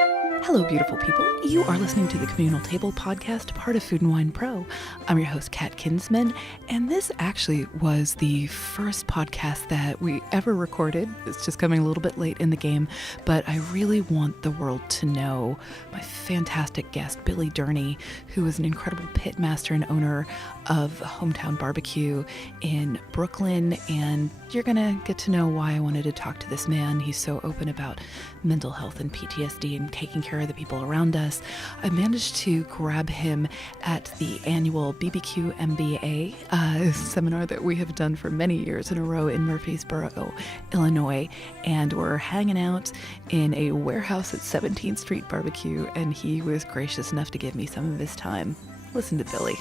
Hello, beautiful people. You are listening to the Communal Table podcast, part of Food and Wine Pro. I'm your host, Kat Kinsman, and this actually was the first podcast that we ever recorded. It's just coming a little bit late in the game, but I really want the world to know my fantastic guest, Billy Durney, who is an incredible pitmaster and owner of Hometown BBQ in Brooklyn, and you're going to get to know why I wanted to talk to this man. He's so open about mental health and PTSD and taking care of the people around us. I managed to grab him at the annual BBQ MBA seminar that we have done for many years in a row in Murfreesboro, Illinois, and we're hanging out in a warehouse at 17th Street Barbecue, and he was gracious enough to give me some of his time. Listen to Billy.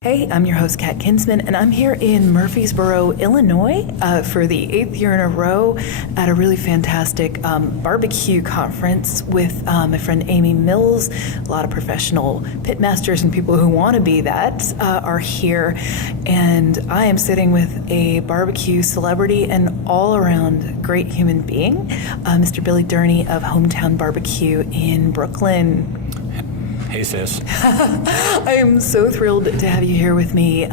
Hey, I'm your host, Kat Kinsman, and I'm here in Murfreesboro, Illinois, for the 8th year in a row at a really fantastic barbecue conference with my friend Amy Mills. A lot of professional pitmasters and people who want to be that are here, and I am sitting with a barbecue celebrity and all-around great human being, Mr. Billy Durney of Hometown BBQ in Brooklyn. Hey, sis. I am so thrilled to have you here with me.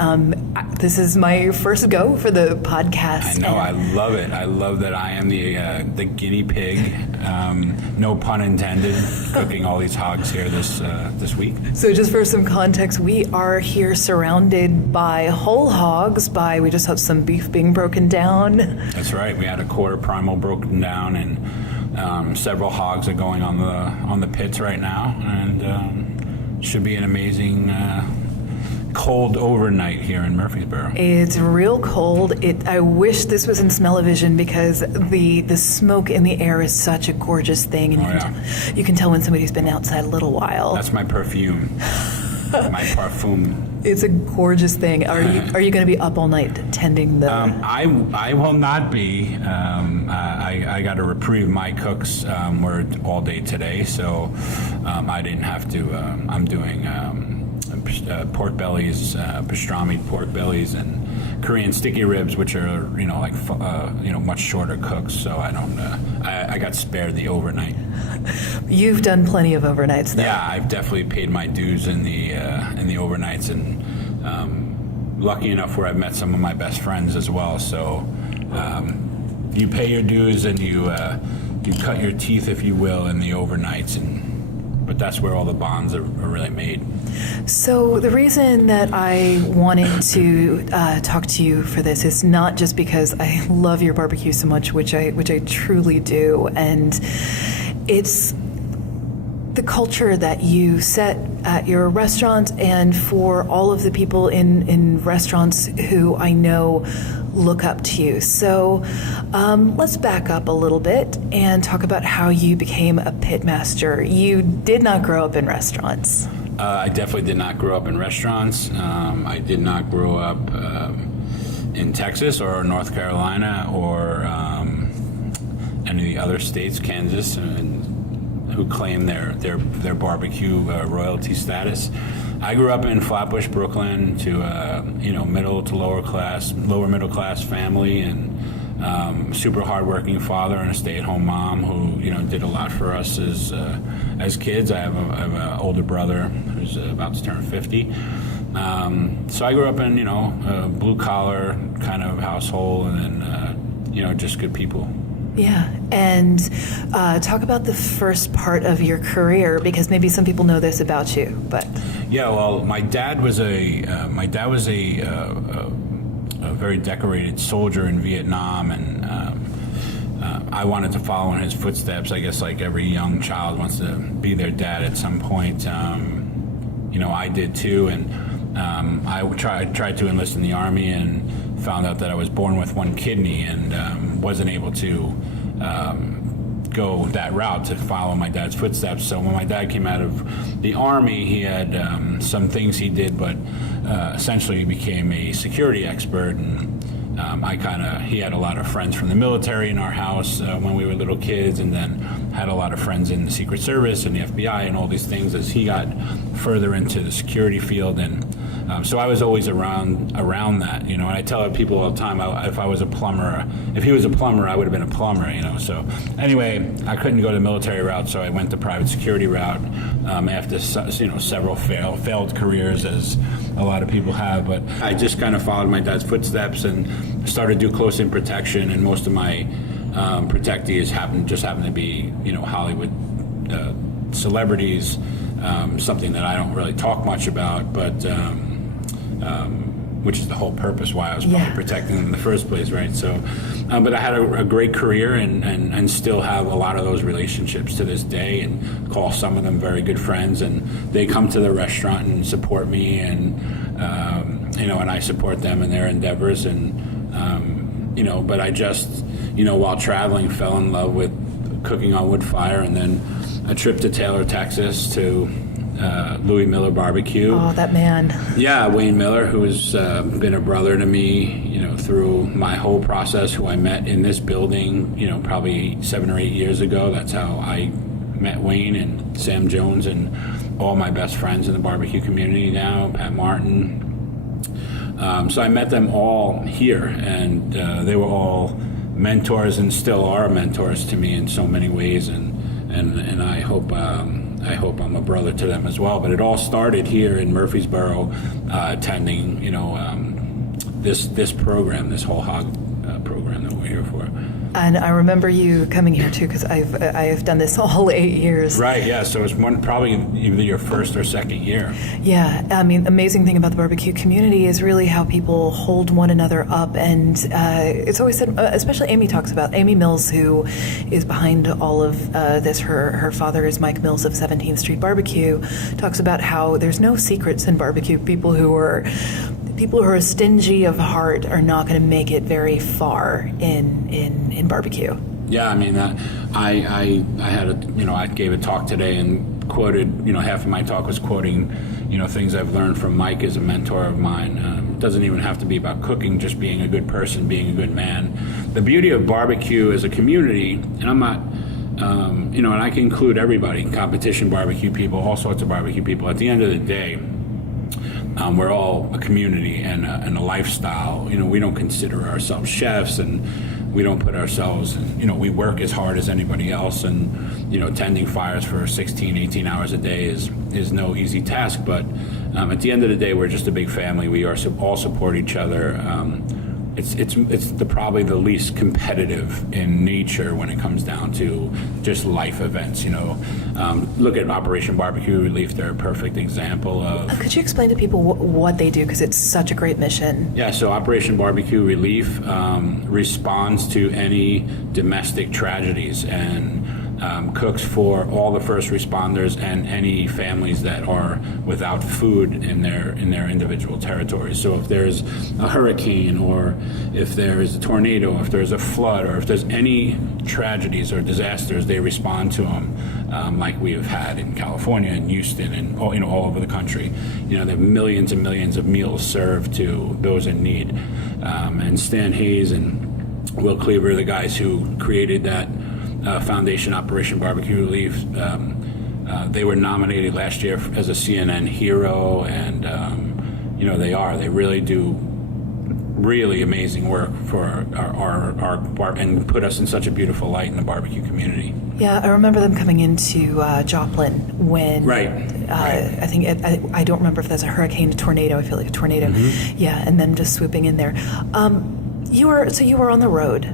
This is my first go for the podcast. I know. I love it. I love that I am the guinea pig, no pun intended, cooking all these hogs here this week. So just for some context, we are here surrounded by whole hogs. We just have some beef being broken down. That's right. We had a quarter primal broken down, and several hogs are going on the pits right now, and should be an amazing cold overnight here in Murfreesboro. It's real cold. I wish this was in smell-o-vision because the smoke in the air is such a gorgeous thing, and you can tell when somebody's been outside a little while. That's my perfume. My parfum. It's a gorgeous thing. Are you going to be up all night tending the? I will not be. I got to reprieve. My cooks were all day today, so I didn't have to. I'm doing pork bellies, pastrami pork bellies, and Korean sticky ribs, which are much shorter cooks. So I don't. I got spared the overnight. You've done plenty of overnights, though. Yeah, I've definitely paid my dues in the overnights, and lucky enough where I've met some of my best friends as well. So you pay your dues and you cut your teeth, if you will, in the overnights, but that's where all the bonds are really made. So the reason that I wanted to talk to you for this is not just because I love your barbecue so much, which I truly do, and it's the culture that you set at your restaurant, and for all of the people in restaurants who I know look up to you. So let's back up a little bit and talk about how you became a pitmaster. You did not grow up in restaurants. I definitely did not grow up in restaurants. I did not grow up in Texas or North Carolina or any of the other states, Kansas, who claim their barbecue royalty status. I grew up in Flatbush, Brooklyn, to middle to lower middle class family, and super hardworking father and a stay-at-home mom who did a lot for us as kids. I have an older brother who's about to turn 50. So I grew up in a blue collar kind of household, and then just good people. Yeah, and talk about the first part of your career, because maybe some people know this about you, but yeah. Well, my dad was a very decorated soldier in Vietnam, and I wanted to follow in his footsteps. I guess like every young child wants to be their dad at some point. I did too, and I tried to enlist in the Army and found out that I was born with one kidney and wasn't able to go that route to follow my dad's footsteps. So when my dad came out of the Army, he had some things he did, but essentially he became a security expert, and he had a lot of friends from the military in our house when we were little kids, and then had a lot of friends in the Secret Service and the FBI and all these things as he got further into the security field. And So I was always around that, and I tell people all the time, if I was a plumber, if he was a plumber, I would have been a plumber, So anyway, I couldn't go the military route, so I went the private security route after, several failed careers, as a lot of people have. But I just kind of followed my dad's footsteps and started to do close-in protection, and most of my protectees happened to be, Hollywood celebrities, something that I don't really talk much about, but which is the whole purpose why I was probably protecting them in the first place, right? So, but I had a great career and still have a lot of those relationships to this day, and call some of them very good friends, and they come to the restaurant and support me, and and I support them in their endeavors, and but I just while traveling fell in love with cooking on wood fire, and then a trip to Taylor, Texas to Louis Miller Barbecue. Oh, that man. Yeah, Wayne Miller, who has been a brother to me, through my whole process, who I met in this building, probably 7 or 8 years ago. That's how I met Wayne and Sam Jones and all my best friends in the barbecue community now, Pat Martin. So I met them all here, and they were all mentors and still are mentors to me in so many ways, and I hope I'm a brother to them as well. But it all started here in Murfreesboro, attending this program, this whole hog program that we're here for. And I remember you coming here too, because I have done this all 8 years. Right, yeah. So it's probably either your first or second year. Yeah, I mean, amazing thing about the barbecue community is really how people hold one another up, and it's always said, especially Amy talks about, Amy Mills, who is behind all of this. Her father is Mike Mills of 17th Street Barbecue. Talks about how there's no secrets in barbecue. People who are stingy of heart are not going to make it very far in barbecue. Yeah, I mean, I had I gave a talk today and quoted, half of my talk was quoting, things I've learned from Mike as a mentor of mine. It doesn't even have to be about cooking, just being a good person, being a good man. The beauty of barbecue as a community, and I'm not, and I can include everybody, competition barbecue people, all sorts of barbecue people. At the end of the day, we're all a community and a lifestyle. We don't consider ourselves chefs, and we don't put ourselves, we work as hard as anybody else, and, tending fires for 16, 18 hours a day is no easy task. But at the end of the day, we're just a big family. We all support each other. It's probably the least competitive in nature when it comes down to just life events. Look at Operation Barbecue Relief; they're a perfect example of. Could you explain to people what they do, because it's such a great mission? Yeah, so Operation Barbecue Relief responds to any domestic tragedies and cooks for all the first responders and any families that are without food in their individual territories. So if there's a hurricane, or if there is a tornado, if there's a flood, or if there's any tragedies or disasters, they respond to them, like we have had in California and Houston and all over the country. They have millions and millions of meals served to those in need. And Stan Hayes and Will Cleaver, the guys who created that foundation, Operation Barbecue Relief, they were nominated last year as a CNN hero, and they really do really amazing work for our and put us in such a beautiful light in the barbecue community. Yeah, I remember them coming into Joplin when I think I don't remember if there's a hurricane, a tornado. I feel like a tornado. Mm-hmm. Yeah, and then just swooping in there. You were on the road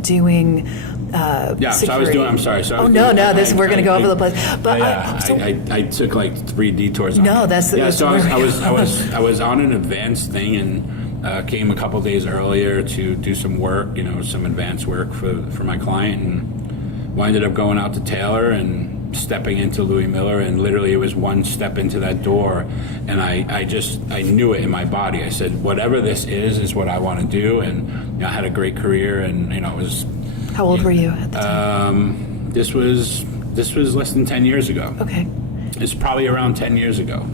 doing. So I was doing. I'm sorry. So we're going to go over the place. But I took like 3 detours. No, that's So I was on an advanced thing, and came a couple days earlier to do some work, some advanced work for my client, and winded up going out to Taylor and stepping into Louis Miller, and literally it was one step into that door, and I knew it in my body. I said, whatever this is what I want to do, and I had a great career, and it was. How old were you at the time? This was less than 10 years ago. Okay. It's probably around 10 years ago,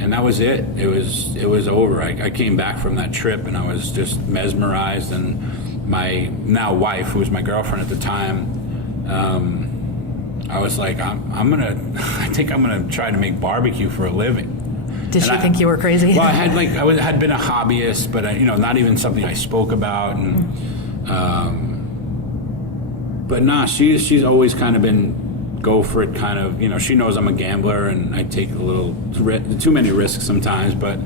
and that was it. It was over. I came back from that trip, and I was just mesmerized. And my now wife, who was my girlfriend at the time, I was like, I think I'm gonna try to make barbecue for a living. Did she think you were crazy? Well, I had been a hobbyist, but not even something I spoke about, and but nah, she's always kind of been go for it kind of. She knows I'm a gambler and I take a little too many risks sometimes, but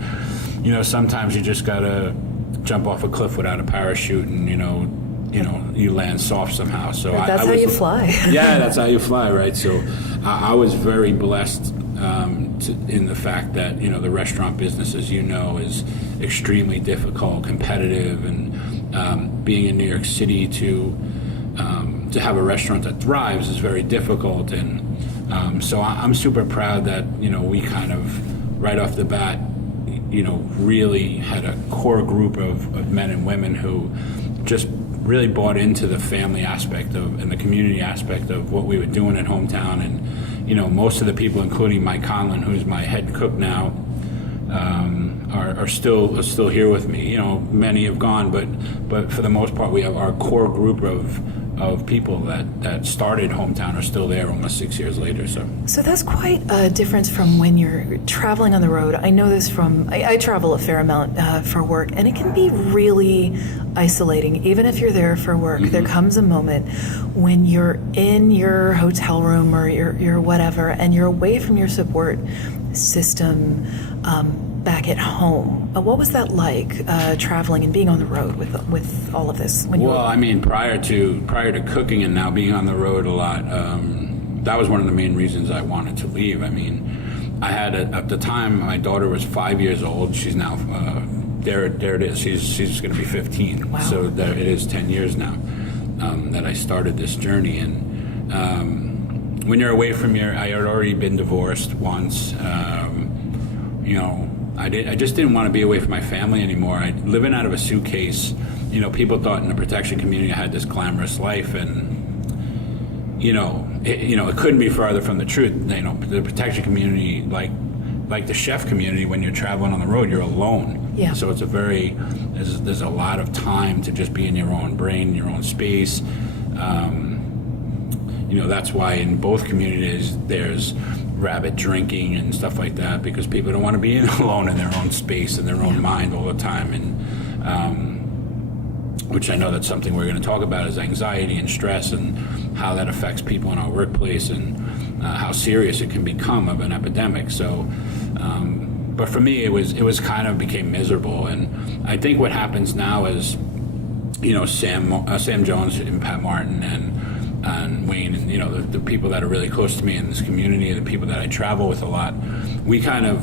sometimes you just gotta jump off a cliff without a parachute, and you land soft somehow. So that's how you fly. Yeah, that's how you fly, right? So I was very blessed in the fact that the restaurant business, as you know, is extremely difficult, competitive, and being in New York City to have a restaurant that thrives is very difficult. And so I'm super proud that we kind of right off the bat really had a core group of men and women who just really bought into the family aspect and the community aspect of what we were doing at Hometown. And most of the people, including Mike Conlon, who's my head cook now, are still here with me. Many have gone, but for the most part, we have our core group of people that started Hometown are still there almost 6 years later. So that's quite a difference from when you're traveling on the road. I know this from I travel a fair amount for work, and it can be really isolating. Even if you're there for work, there comes a moment when you're in your hotel room or your whatever, and you're away from your support system back at home. What was that like, traveling and being on the road with all of this? Prior to cooking and now being on the road a lot, that was one of the main reasons I wanted to leave. I had at the time my daughter was 5 years old. She's now there it is. She's going to be 15. Wow. So there it is. 10 years now that I started this journey. And when you're away from I had already been divorced once. I just didn't want to be away from my family anymore. Living out of a suitcase. People thought in the protection community I had this glamorous life, and it couldn't be farther from the truth. The protection community, like the chef community, when you're traveling on the road, you're alone. Yeah. So it's there's a lot of time to just be in your own brain, your own space. That's why in both communities there's rabid drinking and stuff like that, because people don't want to be alone in their own space and their own mind all the time. And which I know that's something we're going to talk about, is anxiety and stress and how that affects people in our workplace, and how serious it can become of an epidemic. So but for me it was kind of became miserable. And I think what happens now is Sam Jones and Pat Martin and Wayne, and the people that are really close to me in this community, the people that I travel with a lot, we kind of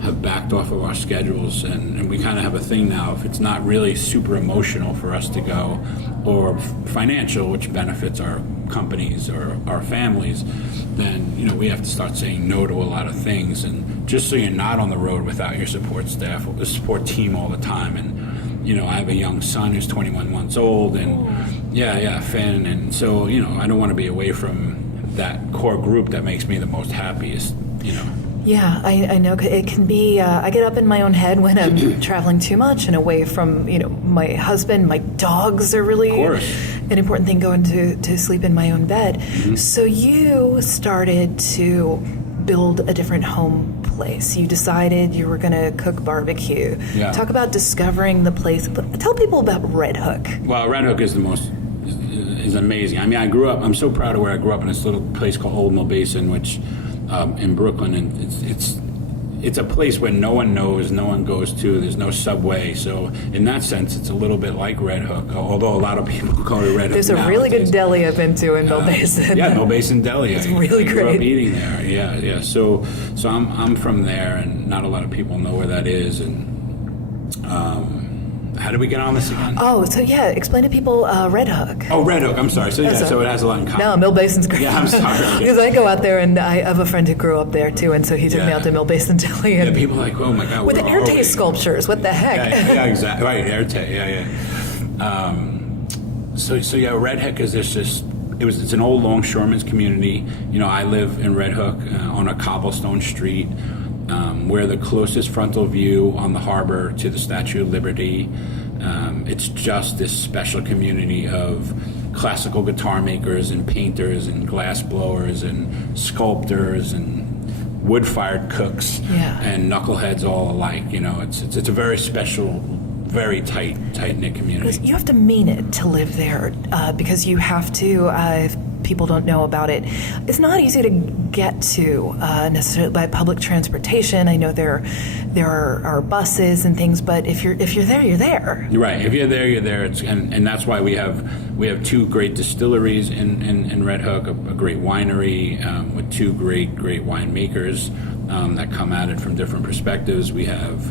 have backed off of our schedules, and we kind of have a thing now. If it's not really super emotional for us to go, or financial, which benefits our companies or our families, then we have to start saying no to a lot of things. And just so you're not on the road without your support staff, the support team all the time. And I have a young son who's 21 months old, and Finn, and so I don't want to be away from that core group that makes me the most happiest. Yeah, I know it can be. I get up in my own head when I'm traveling too much and away from my husband. My dogs are really an important thing, going to sleep in my own bed. Mm-hmm. So you started to build a different home place. You decided you were going to cook barbecue. Yeah. Talk about discovering the place. Tell people about Red Hook. Well, Red Hook is is amazing. I'm so proud of where I grew up, in this little place called Old Mill Basin, which in Brooklyn, and it's a place where no one knows, no one goes to. There's no subway, so in that sense, it's a little bit like Red Hook. Although a lot of people call it Red Hook. There's a really good deli I've been to in Mill Basin. Yeah, Mill Basin Deli. It's really great. I grew up eating there. Yeah. So I'm from there, and not a lot of people know where that is. And how did we get on this again? Oh, so explain to people Red Hook. Oh, Red Hook. I'm sorry. So so it has a lot in common. No, Mill Basin's great. Yeah, I'm sorry. Because I go out there, and I have a friend who grew up there too, and so he took me out to Mill Basin Deli. And people are like, oh my God. With the Airtaste sculptures, what the heck? Yeah, exactly. Right, Airtaste. Yeah. Red Hook is it's an old longshoremen's community. I live in Red Hook on a cobblestone street. We're the closest frontal view on the harbor to the Statue of Liberty. It's just this special community of classical guitar makers and painters and glass blowers and sculptors and wood-fired cooks and knuckleheads all alike. It's a very special, very tight-knit community. You have to mean it to live there because you have to, if people don't know about it, it's not easy to get to necessarily by public transportation. I know there are buses and things, but if you're there, you're there. You're right. If you're there, you're there. And that's why we have two great distilleries in Red Hook, a great winery with two great winemakers that come at it from different perspectives. We have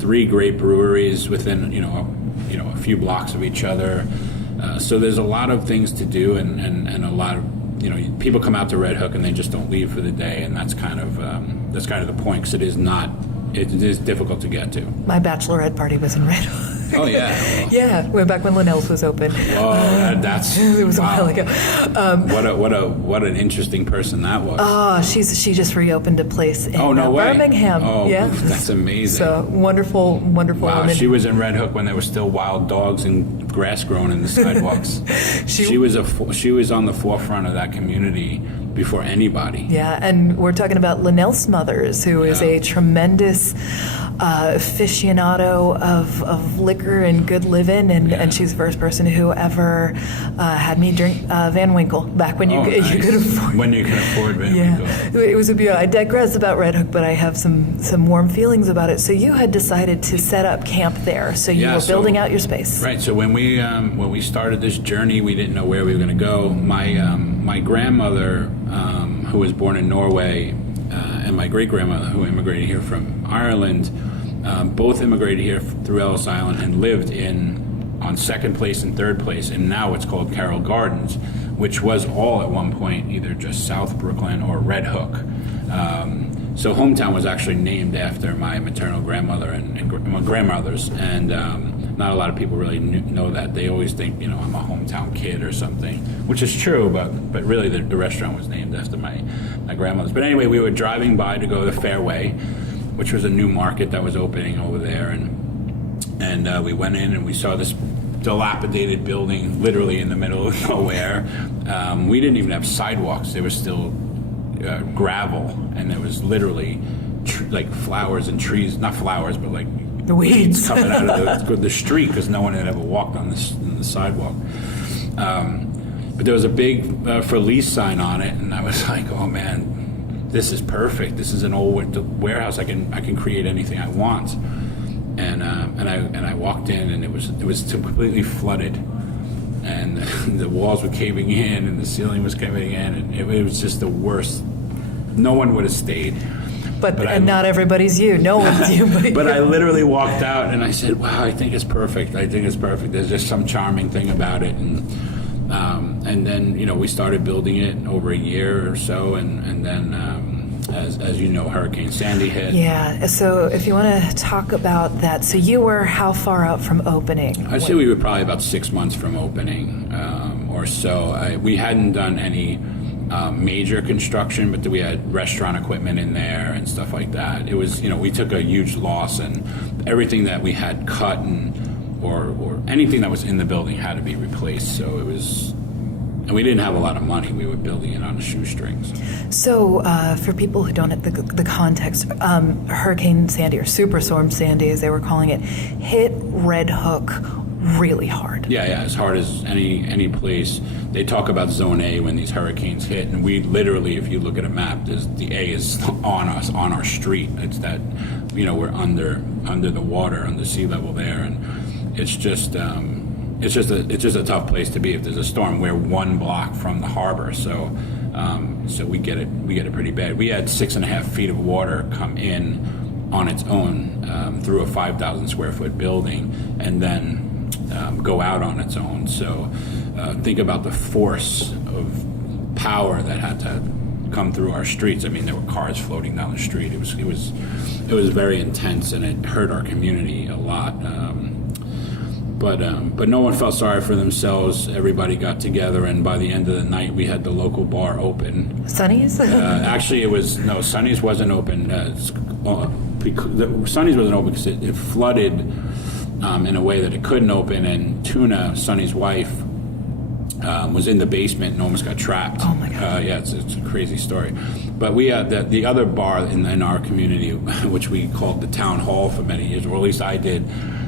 3 great breweries within a few blocks of each other. So there's a lot of things to do, and a lot of people come out to Red Hook and they just don't leave for the day, and that's kind of the point, because it is difficult to get to. My bachelorette party was in Red Hook. Oh yeah, yeah, way back when Linnell's was open. Oh, that's it was wow. a while ago. What an interesting person that was. Oh, she just reopened a place in Birmingham. Oh, yeah, that's amazing. So wonderful Wow, woman. she was in Red Hook when there were still wild dogs and grass growing in the sidewalks. she was on the forefront of that community before anybody. Yeah, and we're talking about Linnell Smothers, who is a tremendous aficionado of liquor and good living, and she's the first person who ever had me drink Van Winkle back when you could afford. When you can afford Van Winkle. It was a beautiful. I digress about Red Hook, but I have some warm feelings about it. So you had decided to set up camp there. So you were building out your space. Right. So when we started this journey, we didn't know where we were going to go. My grandmother, who was born in Norway, and my great-grandmother, who immigrated here from Ireland, both immigrated here through Ellis Island and lived on Second Place and Third Place, and now it's called Carroll Gardens, which was all at one point either just South Brooklyn or Red Hook. So Hometown was actually named after my maternal grandmother and my grandmothers, and not a lot of people really know that. They always think, I'm a hometown kid or something, which is true, but really the restaurant was named after my grandmother's. But anyway, we were driving by to go to Fairway, which was a new market that was opening over there, and we went in and we saw this dilapidated building literally in the middle of nowhere. We didn't even have sidewalks. There was still gravel, and there was literally like flowers and trees, not flowers, but like the weeds coming out of the street, because no one had ever walked on the sidewalk. But there was a big for lease sign on it, and I was like, oh man, this is perfect. This is an old warehouse. I can create anything I want. And I walked in, and it was completely flooded, and the walls were caving in, and the ceiling was caving in, and it was just the worst. No one would have stayed. But not everybody's you. No one's you. But I literally walked out and I said, wow, I think it's perfect. There's just some charming thing about it. And then, we started building it over a year or so. And then, as you know, Hurricane Sandy hit. Yeah. So if you want to talk about that. So you were how far out from opening? I'd say we were probably about 6 months from opening or so. We hadn't done any major construction, but we had restaurant equipment in there and stuff like that. It was, we took a huge loss, and everything that we had cut or anything that was in the building had to be replaced. So it was, and we didn't have a lot of money. We were building it on shoestrings. So for people who don't have the context, Hurricane Sandy, or Superstorm Sandy as they were calling it, hit Red Hook really hard. Yeah, as hard as any place. They talk about Zone A when these hurricanes hit, and we literally, if you look at a map, the A is on us, on our street. It's that, we're under the water, under sea level there, and it's just a tough place to be if there's a storm. We're 1 block from the harbor, so we get it pretty bad. We had 6.5 feet of water come in on its own through a 5,000 square foot building, and then go out on its own. So think about the force of power that had to come through our streets. I mean, there were cars floating down the street. It was very intense, and it hurt our community a lot. But no one felt sorry for themselves. Everybody got together, and by the end of the night, we had the local bar open. Sonny's? Actually, Sonny's wasn't open. Sonny's wasn't open because it flooded in a way that it couldn't open, and Tuna, Sonny's wife, was in the basement and almost got trapped. Oh my God. Yeah, it's a crazy story. But we the other bar in our community, which we called the town hall for many years, or at least I did.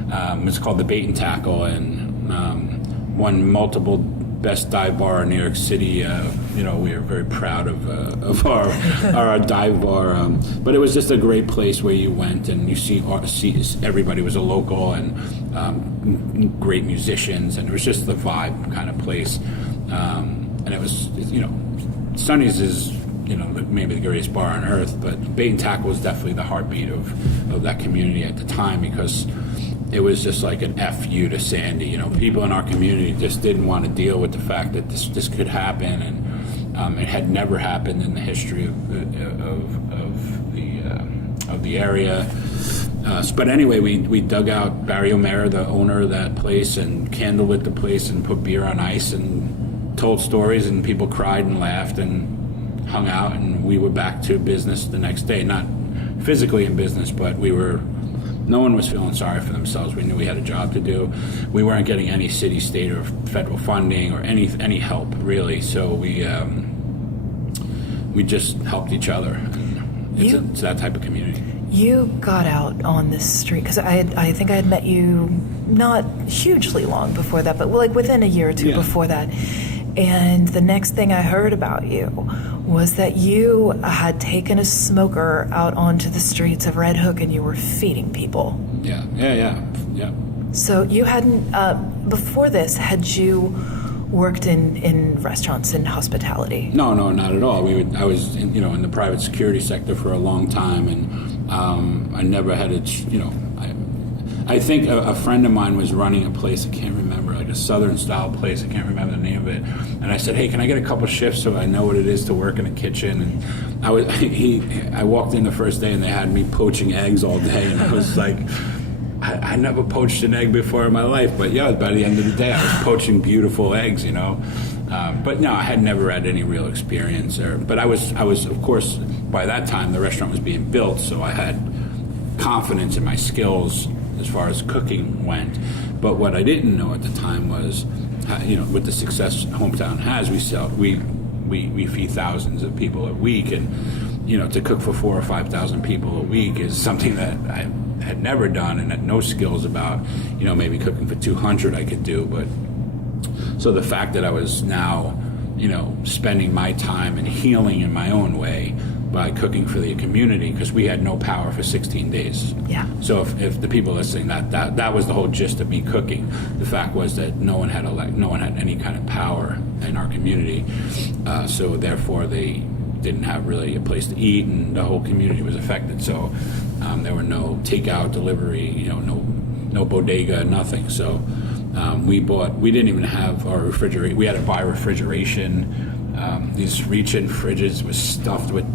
It's called the Bait and Tackle, and won multiple best dive bar in New York City. We are very proud of our dive bar. But it was just a great place where you went and you see everybody was a local and great musicians, and it was just the vibe kind of place. And it was, Sonny's is, maybe the greatest bar on earth, but Bait and Tackle was definitely the heartbeat of that community at the time, because it was just like an FU to Sandy. People in our community just didn't want to deal with the fact that this could happen, and it had never happened in the history of the area. But anyway, we dug out Barry O'Mara, the owner of that place, and candlelit the place and put beer on ice and told stories, and people cried and laughed and hung out, and we were back to business the next day. Not physically in business, but no one was feeling sorry for themselves. We knew we had a job to do. We weren't getting any city, state, or federal funding or any help, really. So we just helped each other. It's that type of community. You got out on this street, because I think I had met you not hugely long before that, but like within a year or two before that. And the next thing I heard about you was that you had taken a smoker out onto the streets of Red Hook and you were feeding people. Yeah. So you hadn't, before this, had you worked in restaurants and hospitality? No, not at all. I was in the private security sector for a long time, and I never had I think a friend of mine was running a place, I can't remember, like a Southern style place, I can't remember the name of it. And I said, hey, can I get a couple shifts so I know what it is to work in a kitchen? And I walked in the first day and they had me poaching eggs all day, and I was like, I never poached an egg before in my life, but by the end of the day I was poaching beautiful eggs, But no, I had never had any real experience there. But I was, of course, by that time the restaurant was being built, so I had confidence in my skills as far as cooking went. But what I didn't know at the time was, with the success Hometown has, we feed thousands of people a week, and to cook for 4,000 or 5,000 people a week is something that I had never done and had no skills about. Maybe cooking for 200 I could do, but so the fact that I was now, spending my time and healing in my own way by cooking for the community, because we had no power for 16 days. Yeah. So if the people listening, that was the whole gist of me cooking. The fact was that no one had any kind of power in our community, so therefore they didn't have really a place to eat, and the whole community was affected. So there were no takeout, delivery, no bodega, nothing. So we didn't even have our refrigerator. We had to buy refrigeration. These reach-in fridges was stuffed with,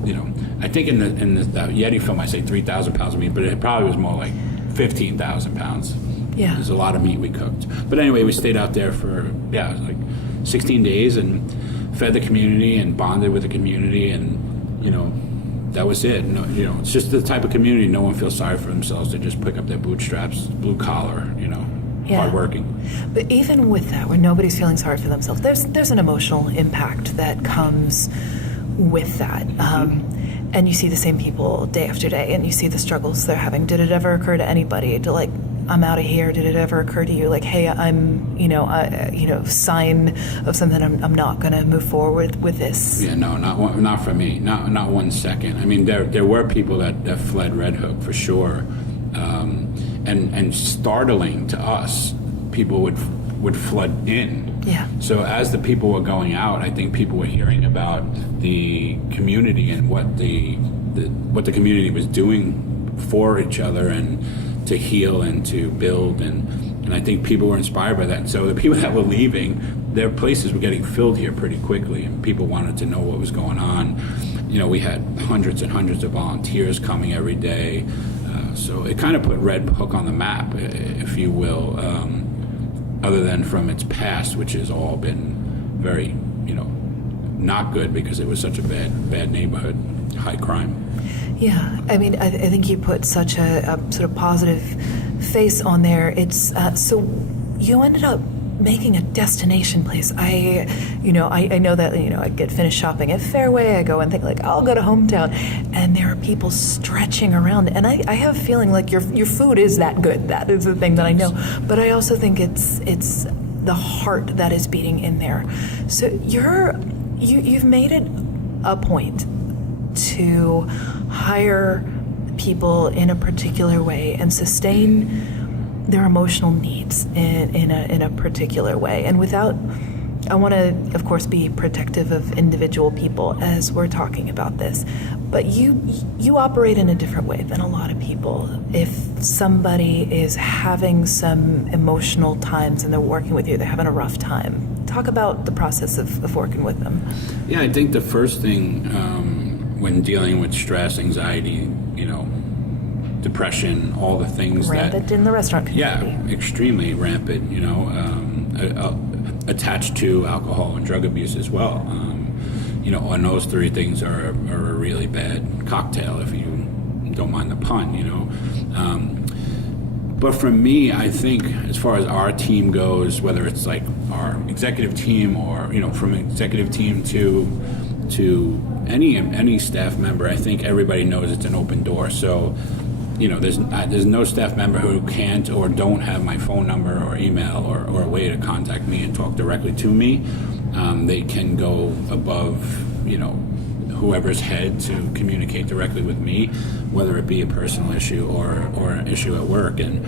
I think in the Yeti film I say 3,000 pounds of meat, but it probably was more like 15,000 pounds. Yeah. There's a lot of meat we cooked. But anyway, we stayed out there for, like 16 days and fed the community and bonded with the community, and, that was it. It's just the type of community no one feels sorry for themselves. They just pick up their bootstraps, blue collar, hardworking. But even with that, where nobody's feeling sorry for themselves, there's an emotional impact that comes with that. And you see the same people day after day, and you see the struggles they're having. Did it ever occur to anybody to I'm out of here? Did it ever occur to you hey, I'm sign of something, I'm not going to move forward with this? Yeah, no, not for me, not 1 second. I mean, there were people that fled Red Hook for sure. And startling to us, people would flood in. Yeah. So as the people were going out, I think people were hearing about the community and what the community was doing for each other and to heal and to build, and I think people were inspired by that. And so the people that were leaving, their places were getting filled here pretty quickly, and people wanted to know what was going on. We had hundreds and hundreds of volunteers coming every day. So it kind of put Red Hook on the map, if you will, other than from its past, which has all been very, not good because it was such a bad neighborhood, high crime. Yeah, I mean, I think you put such a sort of positive face on there. It's so you ended up making a destination place. I know that, I get finished shopping at Fairway, I go and think like, I'll go to Hometown, and there are people stretching around, and I have a feeling like your food is that good. That is the thing that I know. But I also think it's the heart that is beating in there. So you've made it a point to hire people in a particular way and sustain their emotional needs in a particular way. And I want to, of course, be protective of individual people as we're talking about this, but you operate in a different way than a lot of people. If somebody is having some emotional times and they're working with you, they're having a rough time, talk about the process of working with them. Yeah, I think the first thing when dealing with stress, anxiety, depression, all the things rampant in the restaurant community. Yeah, extremely rampant, attached to alcohol and drug abuse as well. And those three things are a really bad cocktail, if you don't mind the pun, But for me, I think as far as our team goes, whether it's like our executive team or, from executive team to any staff member, I think everybody knows it's an open door. So, there's no staff member who can't or don't have my phone number or email or a way to contact me and talk directly to me. They can go above, whoever's head to communicate directly with me, whether it be a personal issue or an issue at work. And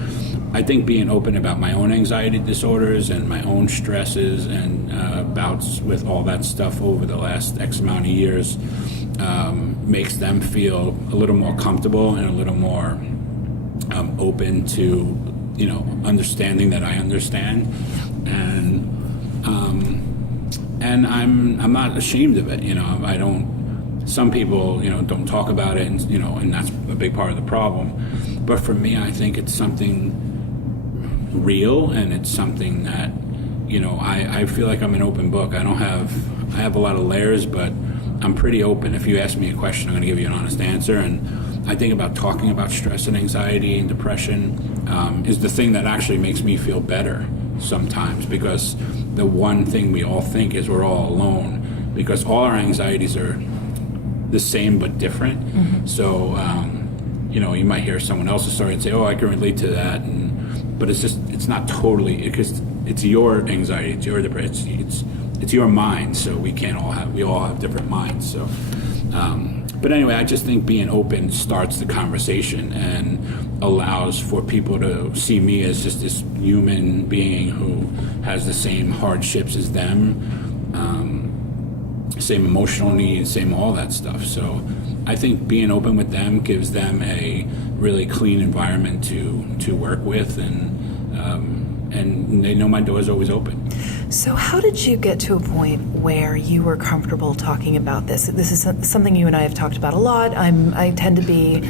I think being open about my own anxiety disorders and my own stresses and bouts with all that stuff over the last X amount of years makes them feel a little more comfortable and a little more open to, understanding that I understand. And I'm not ashamed of it. I don't. Some people, don't talk about it, and that's a big part of the problem. But for me, I think it's something real, and it's something that, I feel like I'm an open book. I have a lot of layers, but I'm pretty open. If you ask me a question, I'm going to give you an honest answer. And I think about talking about stress and anxiety and depression is the thing that actually makes me feel better sometimes, because the one thing we all think is we're all alone, because all our anxieties are the same but different. Mm-hmm. So, you might hear someone else's story and say, "Oh, I can relate to that," but it's not totally, because it's your anxiety, it's your depression, it's your mind. So we all have different minds. So, but anyway, I just think being open starts the conversation and allows for people to see me as just this human being who has the same hardships as them. Same emotional needs, same all that stuff. So I think being open with them gives them a really clean environment to work with, and they know my door is always open. So how did you get to a point where you were comfortable talking about this? This is something you and I have talked about a lot. I tend to be,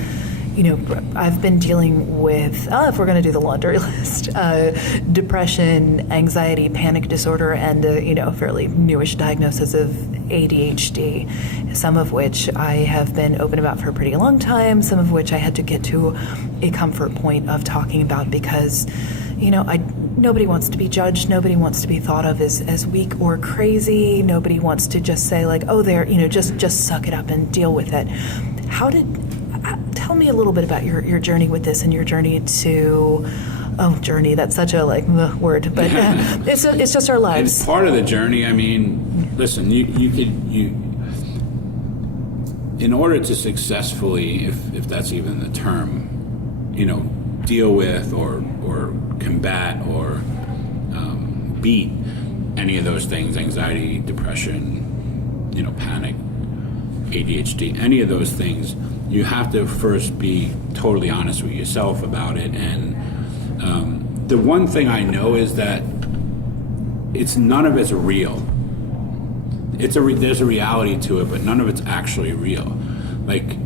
I've been dealing with, if we're going to do the laundry list, depression, anxiety, panic disorder, and a fairly newish diagnosis of ADHD, some of which I have been open about for a pretty long time, some of which I had to get to a comfort point of talking about because, nobody wants to be judged, nobody wants to be thought of as weak or crazy, nobody wants to just say like, oh, just suck it up and deal with it. Tell me a little bit about your journey with this and your journey to... Oh, journey, that's such a word, but it's just our lives. It's part of the journey. I mean, listen, you in order to successfully, if that's even the term, deal with or combat or beat any of those things, anxiety, depression, panic, ADHD, any of those things, you have to first be totally honest with yourself about it. And the one thing I know is that none of it's real. There's a reality to it, but none of it's actually real. Like,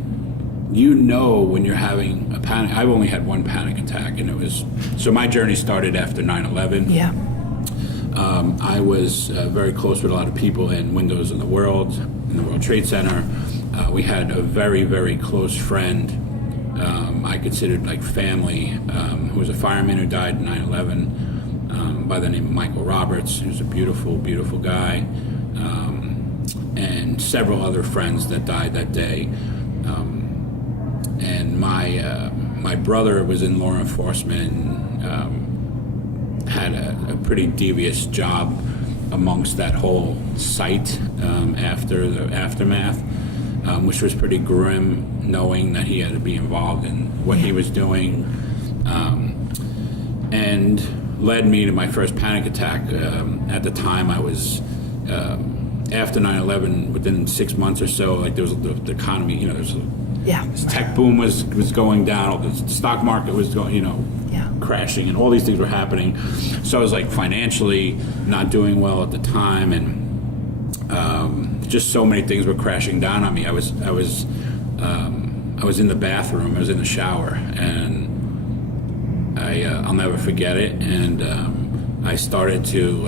when you're having a panic. I've only had one panic attack, and so my journey started after 9/11. Yeah. I was very close with a lot of people in Windows in the World Trade Center. We had a very, very close friend I considered like family, who was a fireman who died in 9/11. by the name of Michael Roberts, who's a beautiful, beautiful guy, and several other friends that died that day. And my brother was in law enforcement, had a pretty devious job amongst that whole site after the aftermath, which was pretty grim, knowing that he had to be involved in what he was doing, and led me to my first panic attack. At the time, I was after 9/11, within 6 months or so, like there was the economy, you know, this tech boom was going down, the stock market was going, you know, crashing, and all these things were happening. So I was like financially not doing well at the time, and just so many things were crashing down on me. I was in the bathroom, I was in the shower, and I'll never forget it. And I started to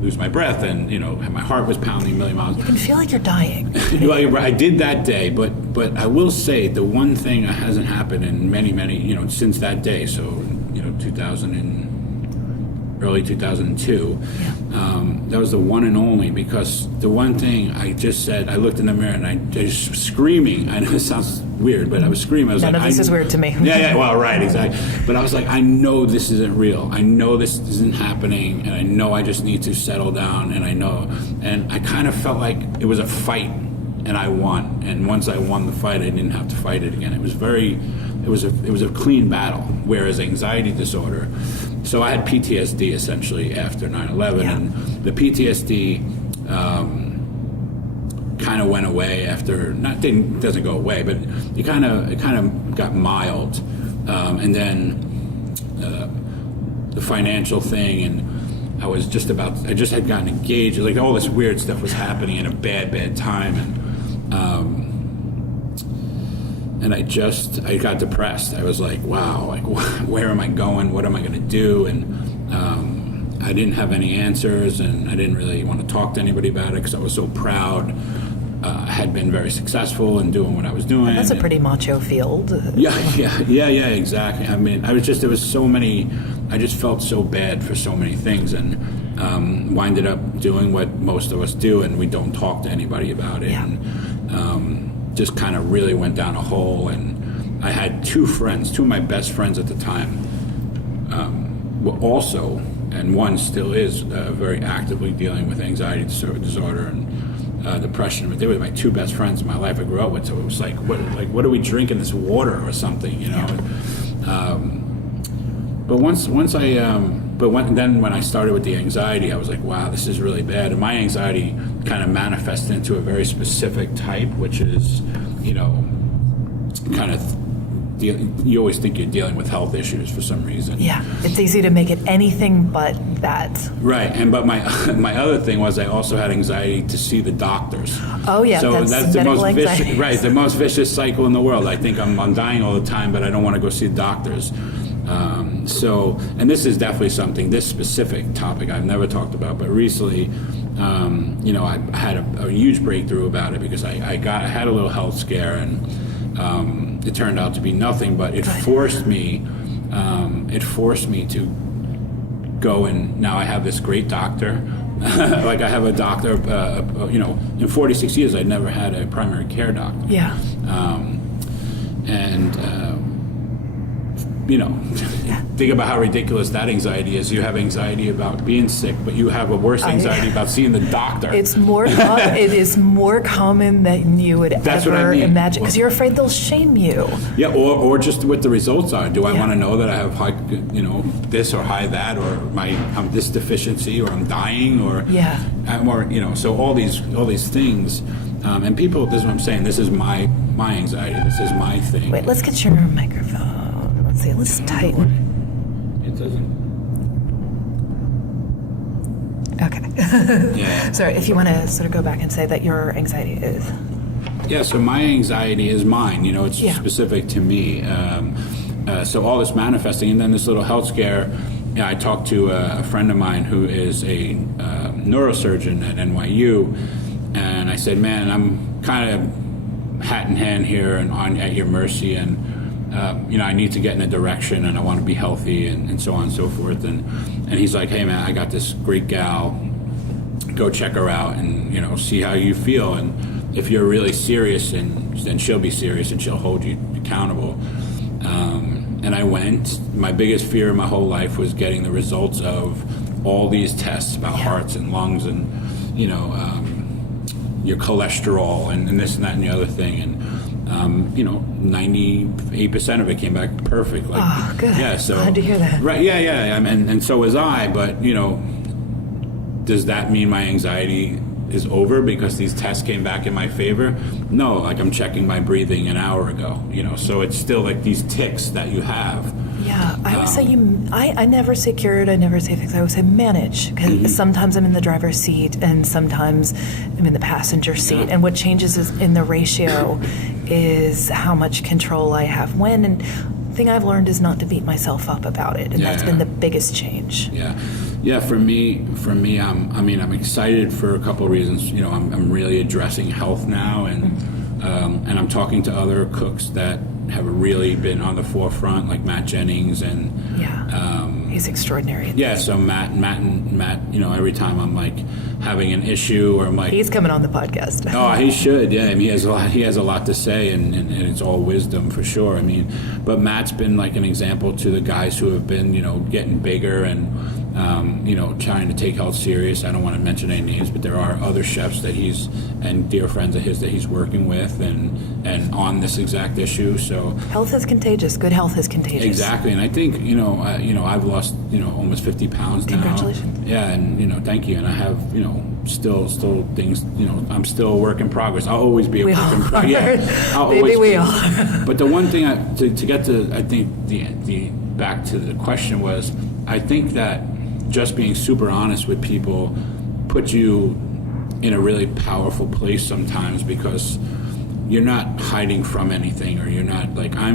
lose my breath, and my heart was pounding a million miles. You can feel like you're dying. I did that day, but I will say the one thing that hasn't happened in many since that day. So 2000 and early 2002. That was the one and only, because the one thing I just said, I looked in the mirror and I just screaming. I know it sounds weird, but I was screaming. I was None of this is weird to me. Yeah, well, right, exactly. But I was like, I know this isn't real. I know this isn't happening, and I know I just need to settle down, and I kind of felt like it was a fight, and I won. And once I won the fight, I didn't have to fight it again. It was a clean battle. Whereas anxiety disorder, so I had PTSD essentially after 9/11, and the PTSD kind of went away after. Doesn't go away, but it kind of got mild, and then the financial thing, and I just had gotten engaged. Like all this weird stuff was happening in a bad time, and I got depressed. I was like, wow, like where am I going? What am I going to do? And I didn't have any answers, and I didn't really want to talk to anybody about it because I was so proud. I had been very successful in doing what I was doing. And that's a pretty macho field. Yeah, exactly. I mean, there was so many, I just felt so bad for so many things, and winded up doing what most of us do, and we don't talk to anybody about it. Yeah. And just kind of really went down a hole. And I had two of my best friends at the time, were also, and one still is, very actively dealing with anxiety disorder and depression. But they were my two best friends in my life I grew up with. So it was like, what are we drinking, this water or something, But when I started with the anxiety, I was like, wow, this is really bad. And my anxiety kind of manifested into a very specific type, which is, kind of, you always think you're dealing with health issues for some reason. Yeah, it's easy to make it anything but that. Right, but my other thing was I also had anxiety to see the doctors. Oh yeah, so that's the most anxiety. vicious, right? The most vicious cycle in the world. I think I'm dying all the time, but I don't want to go see the doctors. And this is definitely something, this specific topic I've never talked about, but recently, I had a huge breakthrough about it because I had a little health scare, and it turned out to be nothing, but it forced me to go, and now I have this great doctor. Like I have a doctor, in 46 years I'd never had a primary care doctor. Yeah. Think about how ridiculous that anxiety is. You have anxiety about being sick, but you have a worse anxiety about seeing the doctor. It's more it is more common than you would ever imagine, because you're afraid they'll shame you. Yeah, or just what the results are. Do I want to know that I have high, this or high that, or I'm this deficiency, or I'm dying, or so all these things, and people. This is what I'm saying. This is my anxiety. This is my thing. Wait, let's get your microphone. Let's see. Let's tighten. It doesn't. Okay. Yeah. Sorry, if you want to sort of go back and say that your anxiety is. Yeah, so my anxiety is mine. It's specific to me. So all this manifesting, and then this little health scare. Yeah, I talked to a friend of mine who is a neurosurgeon at NYU, and I said, man, I'm kind of hat in hand here and at your mercy, and I need to get in a direction and I want to be healthy and so on and so forth. And he's like, hey man, I got this great gal, go check her out and, see how you feel. And if you're really serious, then she'll be serious and she'll hold you accountable. And I went. My biggest fear in my whole life was getting the results of all these tests about hearts and lungs and, your cholesterol and this and that and the other thing. And, 98% of it came back perfect. Like, oh, good. Yeah, so glad to hear that. Right, yeah. And so was I, but, does that mean my anxiety is over because these tests came back in my favor? No, like I'm checking my breathing an hour ago, so it's still like these tics that you have. Yeah, I would say I never say cured, I never say fix, I would say manage, because sometimes I'm in the driver's seat and sometimes I'm in the passenger seat, and what changes is in the ratio is how much control I have when, and the thing I've learned is not to beat myself up about it, and that's been the biggest change. Yeah, for me, I'm excited for a couple of reasons. I'm really addressing health now, and I'm talking to other cooks that have really been on the forefront, like Matt Jennings and he's extraordinary. Yeah, so Matt, every time I'm like having an issue or I'm like, he's coming on the podcast. Oh, he should. Yeah, he has a lot to say, and it's all wisdom for sure. But Matt's been like an example to the guys who have been getting bigger and trying to take health serious. I don't want to mention any names, but there are other chefs that he's and dear friends of his that he's working with and on this exact issue. So health is contagious. Good health is contagious. Exactly, and I think I've lost almost 50 pounds now. Congratulations. Yeah, and thank you. And I have still things. I'm still a work in progress. I'll always be a work in progress. Yeah, maybe we are. But the one thing to get to, I think the back to the question was, I think that just being super honest with people puts you in a really powerful place sometimes, because you're not hiding from anything, or you're not like, I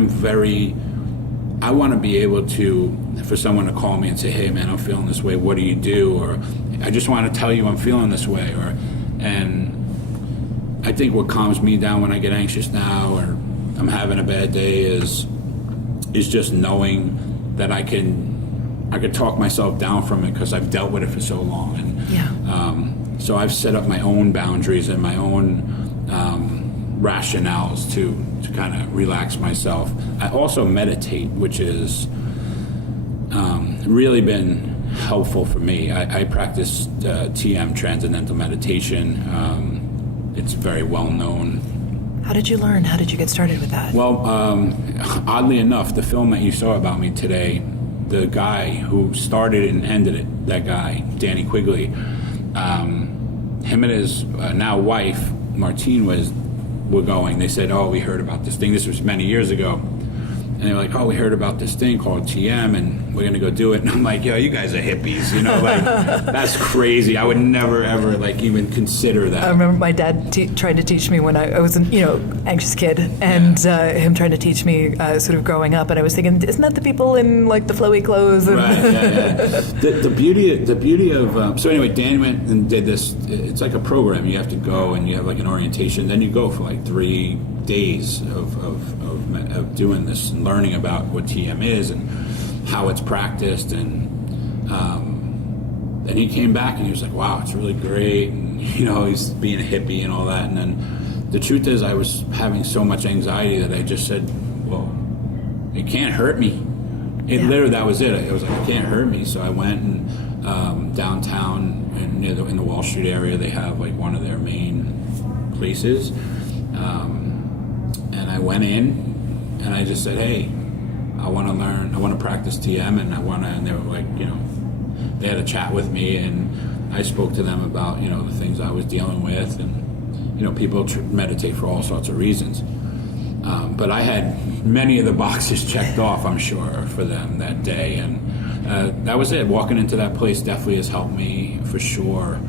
want to be able to, for someone to call me and say, hey man, I'm feeling this way, what do you do? Or I just want to tell you I'm feeling this way. And I think what calms me down when I get anxious now or I'm having a bad day is just knowing that I could talk myself down from it, because I've dealt with it for so long. And so I've set up my own boundaries and my own rationales to kind of relax myself. I also meditate, which is really been helpful for me. I practice TM, Transcendental Meditation. It's very well known. How did you learn? How did you get started with that? Well, oddly enough, the film that you saw about me today, the guy who started it and ended it, that guy, Danny Quigley, him and his now wife, Martine, were going. They said, oh, we heard about this thing. This was many years ago. And they were like, oh, we heard about this thing called TM, and we're going to go do it. And I'm like, yo, you guys are hippies, like, that's crazy. I would never, ever, like, even consider that. I remember my dad tried to teach me when I was an, anxious kid, and him trying to teach me sort of growing up. And I was thinking, isn't that the people in, like, the flowy clothes? And right, yeah. The beauty of, so anyway, Dan went and did this. It's like a program. You have to go, and you have, like, an orientation. Then you go for, like, 3 days of doing this and learning about what TM is and how it's practiced, and he came back and he was like, wow, it's really great, and he's being a hippie and all that. And then the truth is, I was having so much anxiety that I just said, well, it can't hurt me. Literally, that was it. It was like, it can't hurt me. So I went and downtown and in the Wall Street area, they have like one of their main places, and I went in and I just said, hey, I want to learn, I want to practice TM, and and they were like, they had a chat with me, and I spoke to them about, the things I was dealing with, and, people meditate for all sorts of reasons. But I had many of the boxes checked off, I'm sure, for them that day, and that was it. Walking into that place definitely has helped me for sure.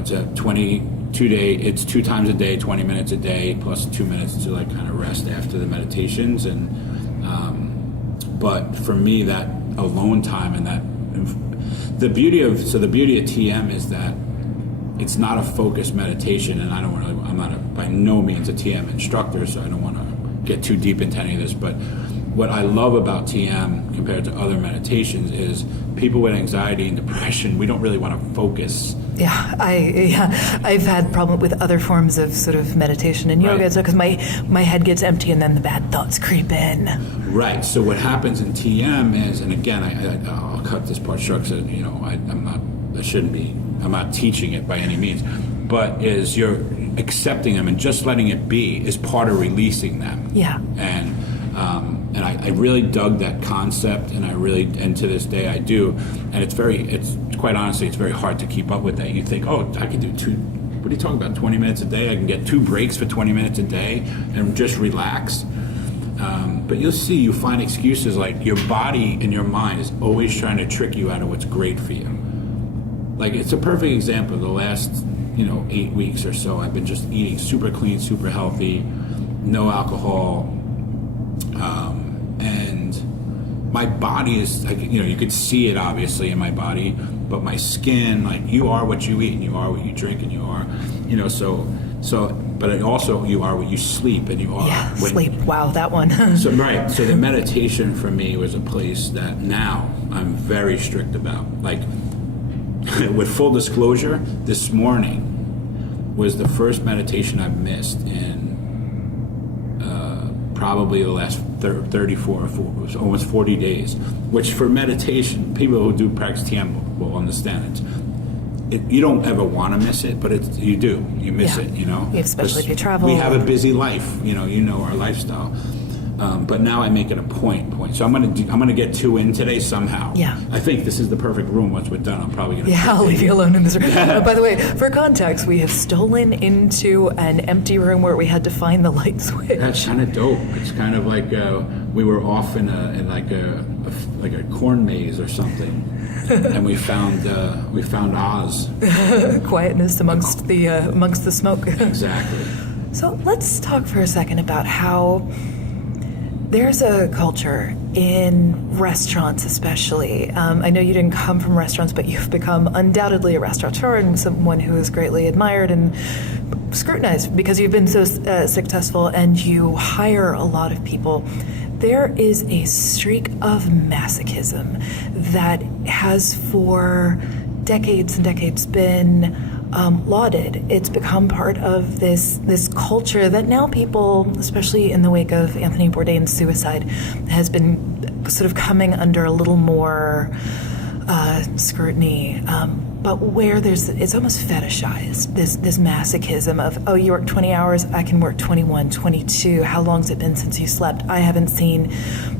It's a 22-day, it's 2 times a day, 20 minutes a day, plus 2 minutes to like kind of rest after the meditations. And but for me, that alone time and that the beauty of TM is that it's not a focused meditation, and I'm not by no means a TM instructor, so I don't want to get too deep into any of this, but what I love about TM compared to other meditations is people with anxiety and depression, we don't really want to focus. I've had problem with other forms of sort of meditation and yoga, because my head gets empty and then the bad thoughts creep in. Right. So what happens in TM is, and again, I'll cut this part short because I'm not teaching it by any means, but is you're accepting them and just letting it be is part of releasing them. Yeah. And I really dug that concept, and to this day I do. And it's quite honestly, it's very hard to keep up with that. You think, oh, I can do what are you talking about, 20 minutes a day? I can get 2 breaks for 20 minutes a day and just relax. But you'll see, you find excuses, like your body and your mind is always trying to trick you out of what's great for you. Like, it's a perfect example. The last, 8 weeks or so, I've been just eating super clean, super healthy, no alcohol. And my body is, like, you could see it obviously in my body, but my skin, like, you are what you eat and you are what you drink and you are, but also you are what you sleep and you are. Sleep. Wow, that one. So the meditation for me was a place that now I'm very strict about. Like, with full disclosure, this morning was the first meditation I've missed in probably the last 34 or almost 40 days, which for meditation, people who do practice TM will understand it. You don't ever want to miss it, but you do. You miss it, Especially if you travel. We have a busy life, our lifestyle. But now I make it a point. So I'm gonna get 2 in today somehow. Yeah. I think this is the perfect room. Once we're done, I'm probably gonna. Yeah, I'll leave you alone in this room. By the way, for context, we have stolen into an empty room where we had to find the light switch. That's kind of dope. It's kind of like we were off in a corn maze or something, and we found Oz. Quietness amongst the smoke. Exactly. So let's talk for a second about how there's a culture in restaurants, especially. I know you didn't come from restaurants, but you've become undoubtedly a restaurateur and someone who is greatly admired and scrutinized because you've been so successful and you hire a lot of people. There is a streak of masochism that has for decades and decades been lauded. It's become part of this culture that now people, especially in the wake of Anthony Bourdain's suicide, has been sort of coming under a little more scrutiny. But where it's almost fetishized, this masochism of, oh, you work 20 hours, I can work 21, 22. How long's it been since you slept? I haven't seen,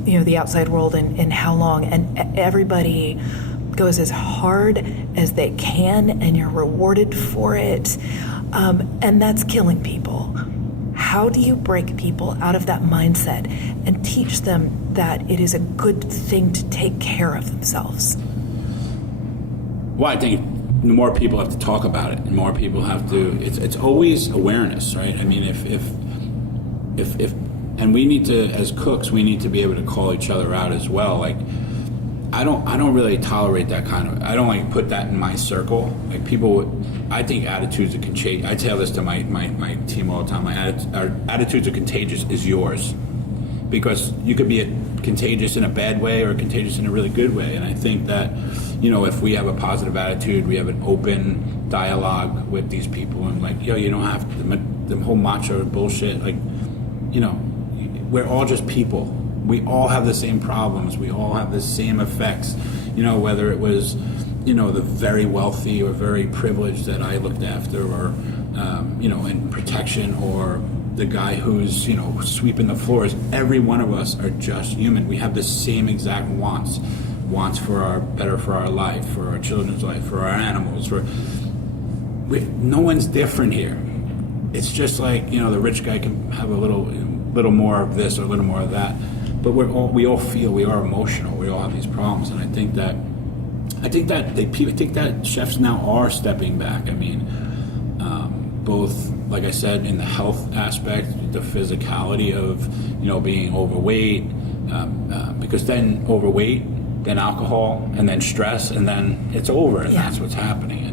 the outside world in how long. And everybody goes as hard as they can, and you're rewarded for it. And that's killing people. How do you break people out of that mindset and teach them that it is a good thing to take care of themselves? Well, I think the more people have to talk about it, and more people have to. It's always awareness, right? I mean, if and we need to, as cooks, we need to be able to call each other out as well. Like, I don't really tolerate that kind of. I don't put that in my circle. Like, people, I think attitudes are contagious. I tell this to my team all the time. Our attitudes are contagious is yours, because you could be contagious in a bad way or contagious in a really good way. And I think that, if we have a positive attitude, we have an open dialogue with these people, and you don't have the whole macho bullshit. We're all just people. We all have the same problems. We all have the same effects. Whether it was, the very wealthy or very privileged that I looked after, or, in protection, or the guy who's, sweeping the floors. Every one of us are just human. We have the same exact wants for better for our life, for our children's life, for our animals. No one's different here. It's just like, the rich guy can have a little more of this or a little more of that. But we all feel, we are emotional. We all have these problems, and I think that chefs now are stepping back. I mean, both, like I said, in the health aspect, the physicality of being overweight, because then overweight, then alcohol, and then stress, and then it's over, and that's what's happening.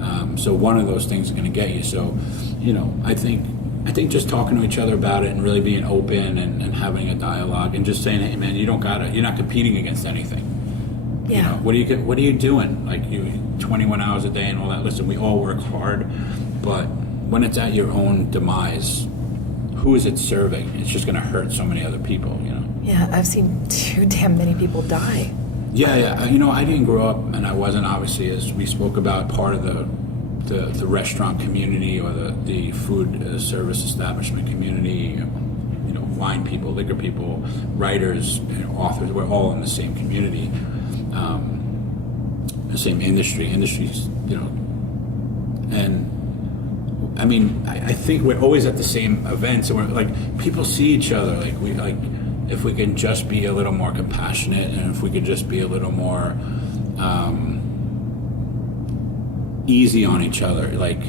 And so one of those things is going to get you. So, I think, I think just talking to each other about it and really being open and having a dialogue and just saying, hey man, you're not competing against anything. Yeah. You know, what are you doing? Like, you 21 hours a day and all that. Listen, we all work hard, but when it's at your own demise, who is it serving? It's just going to hurt so many other people, you know? Yeah, I've seen too damn many people die. Yeah. You know, I didn't grow up, and I wasn't, obviously, as we spoke about, part of the restaurant community or the food service establishment community. You know, wine people, liquor people, writers, you know, authors. We're all in the same community, the same industries. You know, and I mean, I think we're always at the same events, and we're like, people see each other. Like, if we can just be a little more compassionate, and if we could just be a little more easy on each other, like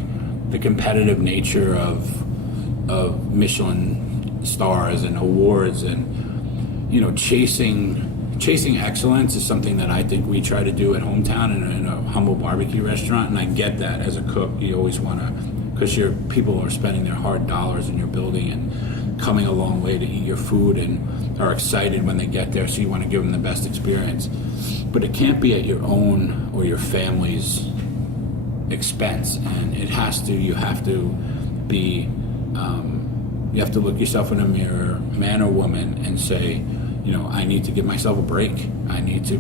the competitive nature of Michelin stars and awards, and, you know, chasing excellence is something that I think we try to do at Hometown in a humble barbecue restaurant. And I get that as a cook, you always want to, because your people are spending their hard dollars in your building and coming a long way to eat your food and are excited when they get there, so you want to give them the best experience. But it can't be at your own or your family's expense, and you have to look yourself in the mirror, man or woman, and say, you know, I need to give myself a break. I need to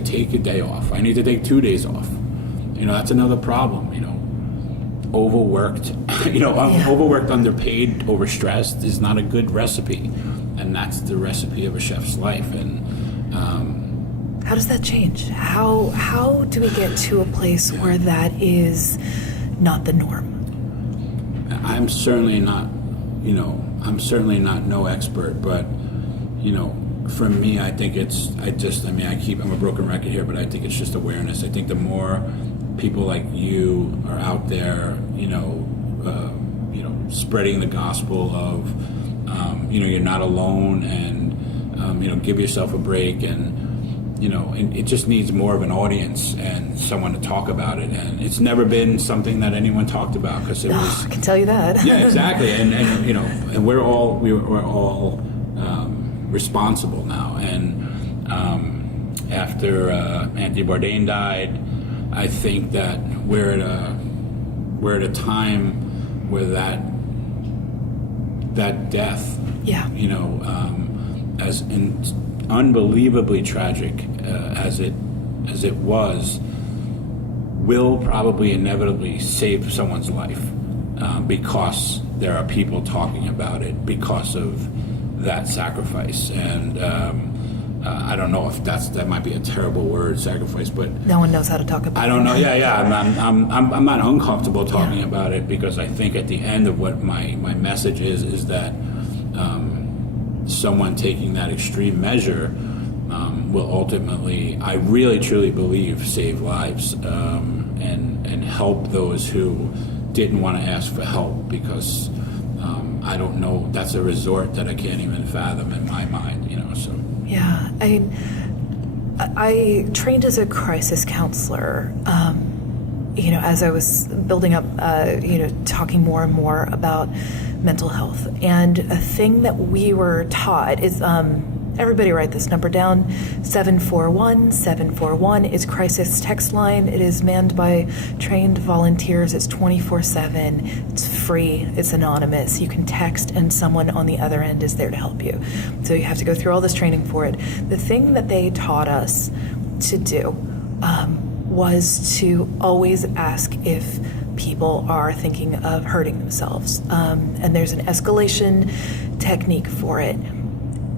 take a day off. I need to take 2 days off. You know, that's another problem, you know. Overworked, overworked, underpaid, overstressed is not a good recipe, and that's the recipe of a chef's life. And how does that change? How do we get to a place where that is not the norm? I'm certainly not no expert, but, you know, for me, I think I'm a broken record here, but I think it's just awareness. I think the more people like you are out there, spreading the gospel of, you're not alone, and, give yourself a break, and, and it just needs more of an audience and someone to talk about it. And it's never been something that anyone talked about, because it was. I can tell you that. Yeah, exactly. And we're all responsible now. And after Anthony Bourdain died, I think that we're at a time where that death, as unbelievably tragic as it was, will probably inevitably save someone's life, because there are people talking about it because of that sacrifice. And I don't know if that might be a terrible word, sacrifice, but no one knows how to talk about it. I don't know. Yeah. I'm not uncomfortable talking about it, because I think at the end of what my message is that someone taking that extreme measure will ultimately, I really truly believe, save lives, and help those who didn't want to ask for help, because I don't know, that's a resort that I can't even fathom in my mind, so. Yeah, I trained as a crisis counselor, as I was building up, talking more and more about mental health. And a thing that we were taught is, everybody write this number down, 741. 741 is crisis text line. It is manned by trained volunteers. It's 24/7. It's free. It's anonymous. You can text, and someone on the other end is there to help you. So you have to go through all this training for it. The thing that they taught us to do was to always ask if people are thinking of hurting themselves. And there's an escalation technique for it.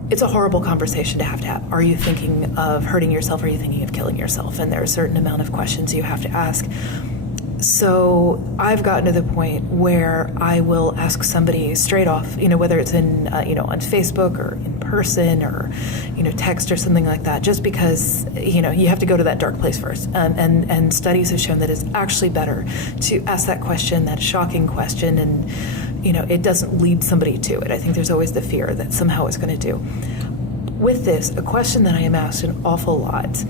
It's a horrible conversation to have. Are you thinking of hurting yourself? Are you thinking of killing yourself? And there are a certain amount of questions you have to ask. So I've gotten to the point where I will ask somebody straight off, whether it's in, on Facebook or in person or, text or something like that, just because, you have to go to that dark place first. And studies have shown that it's actually better to ask that question, that shocking question, and, it doesn't lead somebody to it. I think there's always the fear that somehow it's going to do. With this, a question that I am asked an awful lot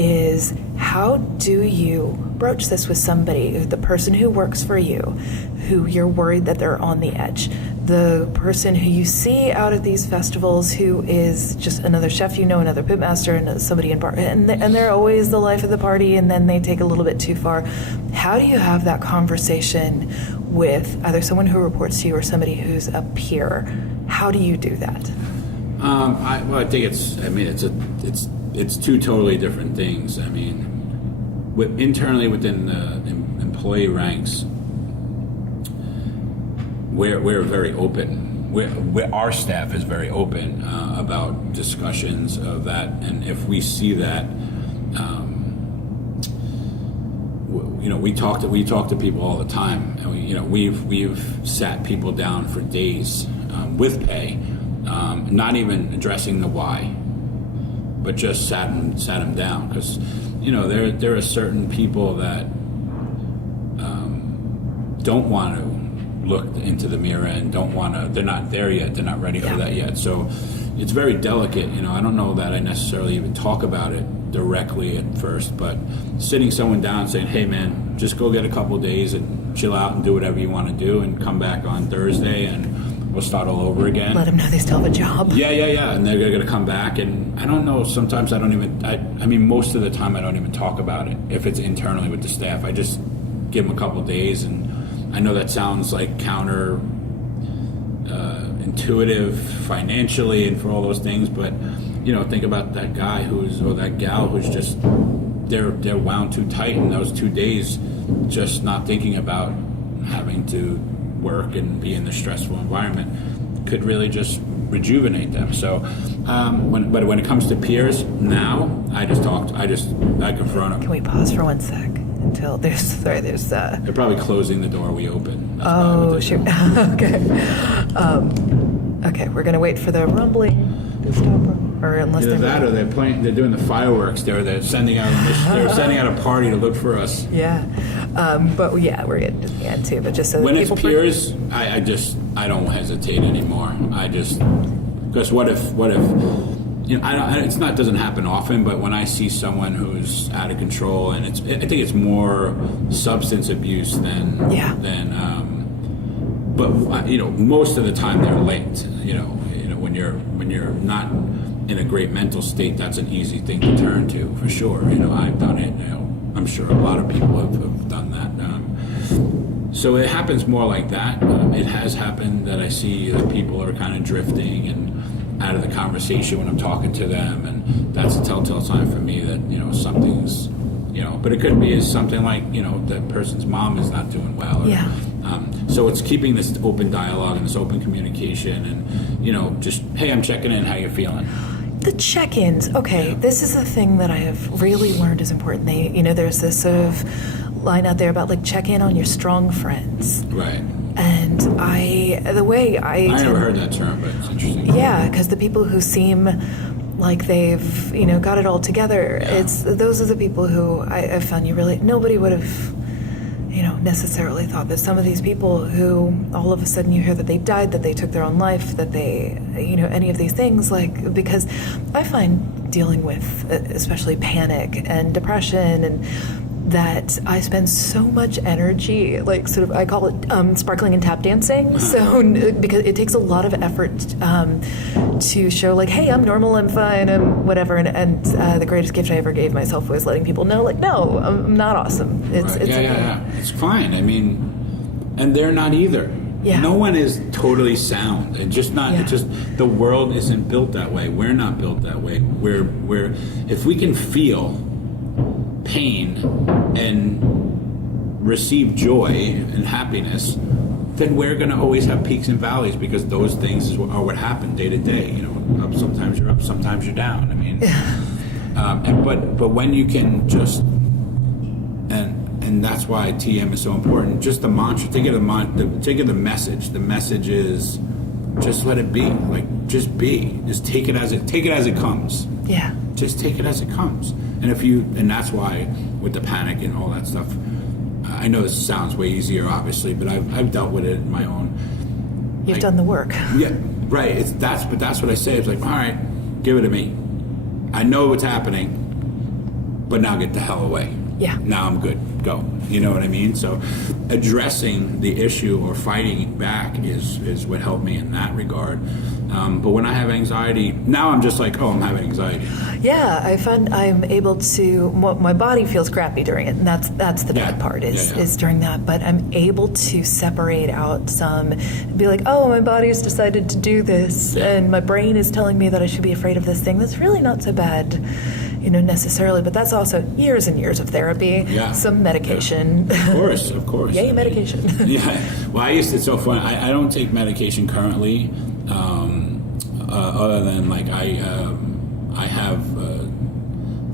is how do you broach this with somebody, the person who works for you, who you're worried that they're on the edge, the person who you see out at these festivals who is just another chef, another pitmaster, and somebody in bar, and they're always the life of the party, and then they take a little bit too far. How do you have that conversation with either someone who reports to you or somebody who's a peer? How do you do that? I think it's two totally different things. I mean, internally within the employee ranks, we're very open. Our staff is very open about discussions of that, and if we see that, we talk to people all the time, and we've sat people down for days with pay, not even addressing the why, but just sat them down, because there are certain people that don't want to look into the mirror and they're not there yet, they're not ready for that yet. So it's very delicate. I don't know that I necessarily even talk about it directly at first, but sitting someone down and saying, hey man, just go get a couple of days and chill out and do whatever you want to do and come back on Thursday and we'll start all over again. Let them know they still have a job. Yeah. And they're going to come back, and I don't know, sometimes I don't even, I mean, most of the time I don't even talk about it. If it's internally with the staff, I just give them a couple of days, and I know that sounds like counter intuitive financially and for all those things, but think about that guy or that gal who's just they're wound too tight in those 2 days, just not thinking about having to work and be in the stressful environment could really just rejuvenate them. So when it comes to peers now, I confront them. Can we pause for 1 sec? Until there's They're probably closing the door we open. Oh, sure. Okay, we're gonna wait for the rumbling to stop, or unless either that, or they're doing the fireworks. They're sending out a party to look for us. Yeah, but yeah, we're getting to the end too. But just so when that it's peers, I don't hesitate anymore. Because what if it doesn't happen often, but when I see someone who's out of control, and I think it's more substance abuse than but most of the time they're linked. When you're not in a great mental state, that's an easy thing to turn to, for sure. I've done it. I'm sure a lot of people have done that. So it happens more like that. It has happened that I see that people are kind of drifting and out of the conversation when I'm talking to them, and that's a telltale sign for me that something's but it could be something like that person's mom is not doing well. So it's keeping this open dialogue and this open communication, and just, hey, I'm checking in, how you feeling? The check-ins. Okay, this is the thing that I have really learned is important. There's this sort of line out there about like check in on your strong friends. Right. And I never heard that term, but it's interesting. Yeah, because the people who seem like they've got it all together, those are the people who I've found nobody would have necessarily thought that some of these people who all of a sudden you hear that they died, that they took their own life, that they any of these things, because I find dealing with especially panic and depression and that I spend so much energy, I call it sparkling and tap dancing. So because it takes a lot of effort to show hey, I'm normal, I'm fine, I'm whatever. And the greatest gift I ever gave myself was letting people know, no, I'm not awesome. It's fine. I mean, and they're not either. Yeah. No one is totally sound, and just not. Yeah. It's just the world isn't built that way. We're not built that way. We're if we can feel pain and receive joy and happiness, then we're going to always have peaks and valleys, because those things are what happen day to day. Sometimes you're up, sometimes you're down. I mean, but when you can just and that's why TM is so important. Just the mantra. Think of the message. The message is just let it be. Just be. Just take it as it comes. Yeah. Just take it as it comes. And that's why with the panic and all that stuff, I know this sounds way easier, obviously, but I've dealt with it in my own. You've done the work. Yeah, right. But that's what I say. It's all right, give it to me. I know what's happening. but now get the hell away. Yeah. Now I'm good. Go. You know what I mean? So addressing the issue or fighting back is what helped me in that regard. But when I have anxiety, now I'm just like, I'm having anxiety. Yeah, I find I'm able to, my body feels crappy during it, and that's the bad part is during that. But I'm able to separate out some, be like, my body's decided to do this, and my brain is telling me that I should be afraid of this thing. That's really not so bad, necessarily. But that's also years and years of therapy, some medication. Yeah. Of course. Yay, medication. Well, it's so fun. I don't take medication currently, other than like I have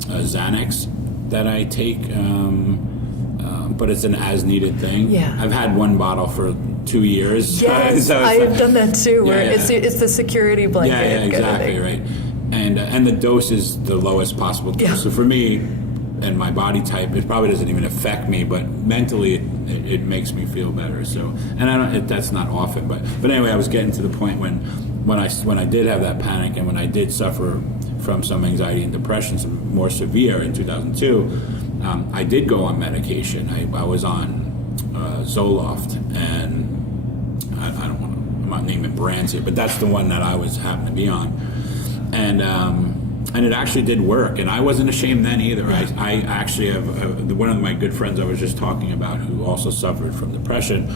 Xanax that I take, but it's an as-needed thing. Yeah. I've had one bottle for 2 years. Yes, so I have done that too, where it's the security blanket. Yeah, exactly, right. And the dose is the lowest possible dose. Yeah. So for me and my body type, it probably doesn't even affect me, but mentally it makes me feel better. So, and that's not often, but anyway, I was getting to the point when I did have that panic and when I did suffer from some anxiety and depression, some more severe in 2002, I did go on medication. I was on Zoloft, and I'm not naming brands here, but that's the one that I happened to be on, and it actually did work, and I wasn't ashamed then either. I actually have one of my good friends I was just talking about who also suffered from depression.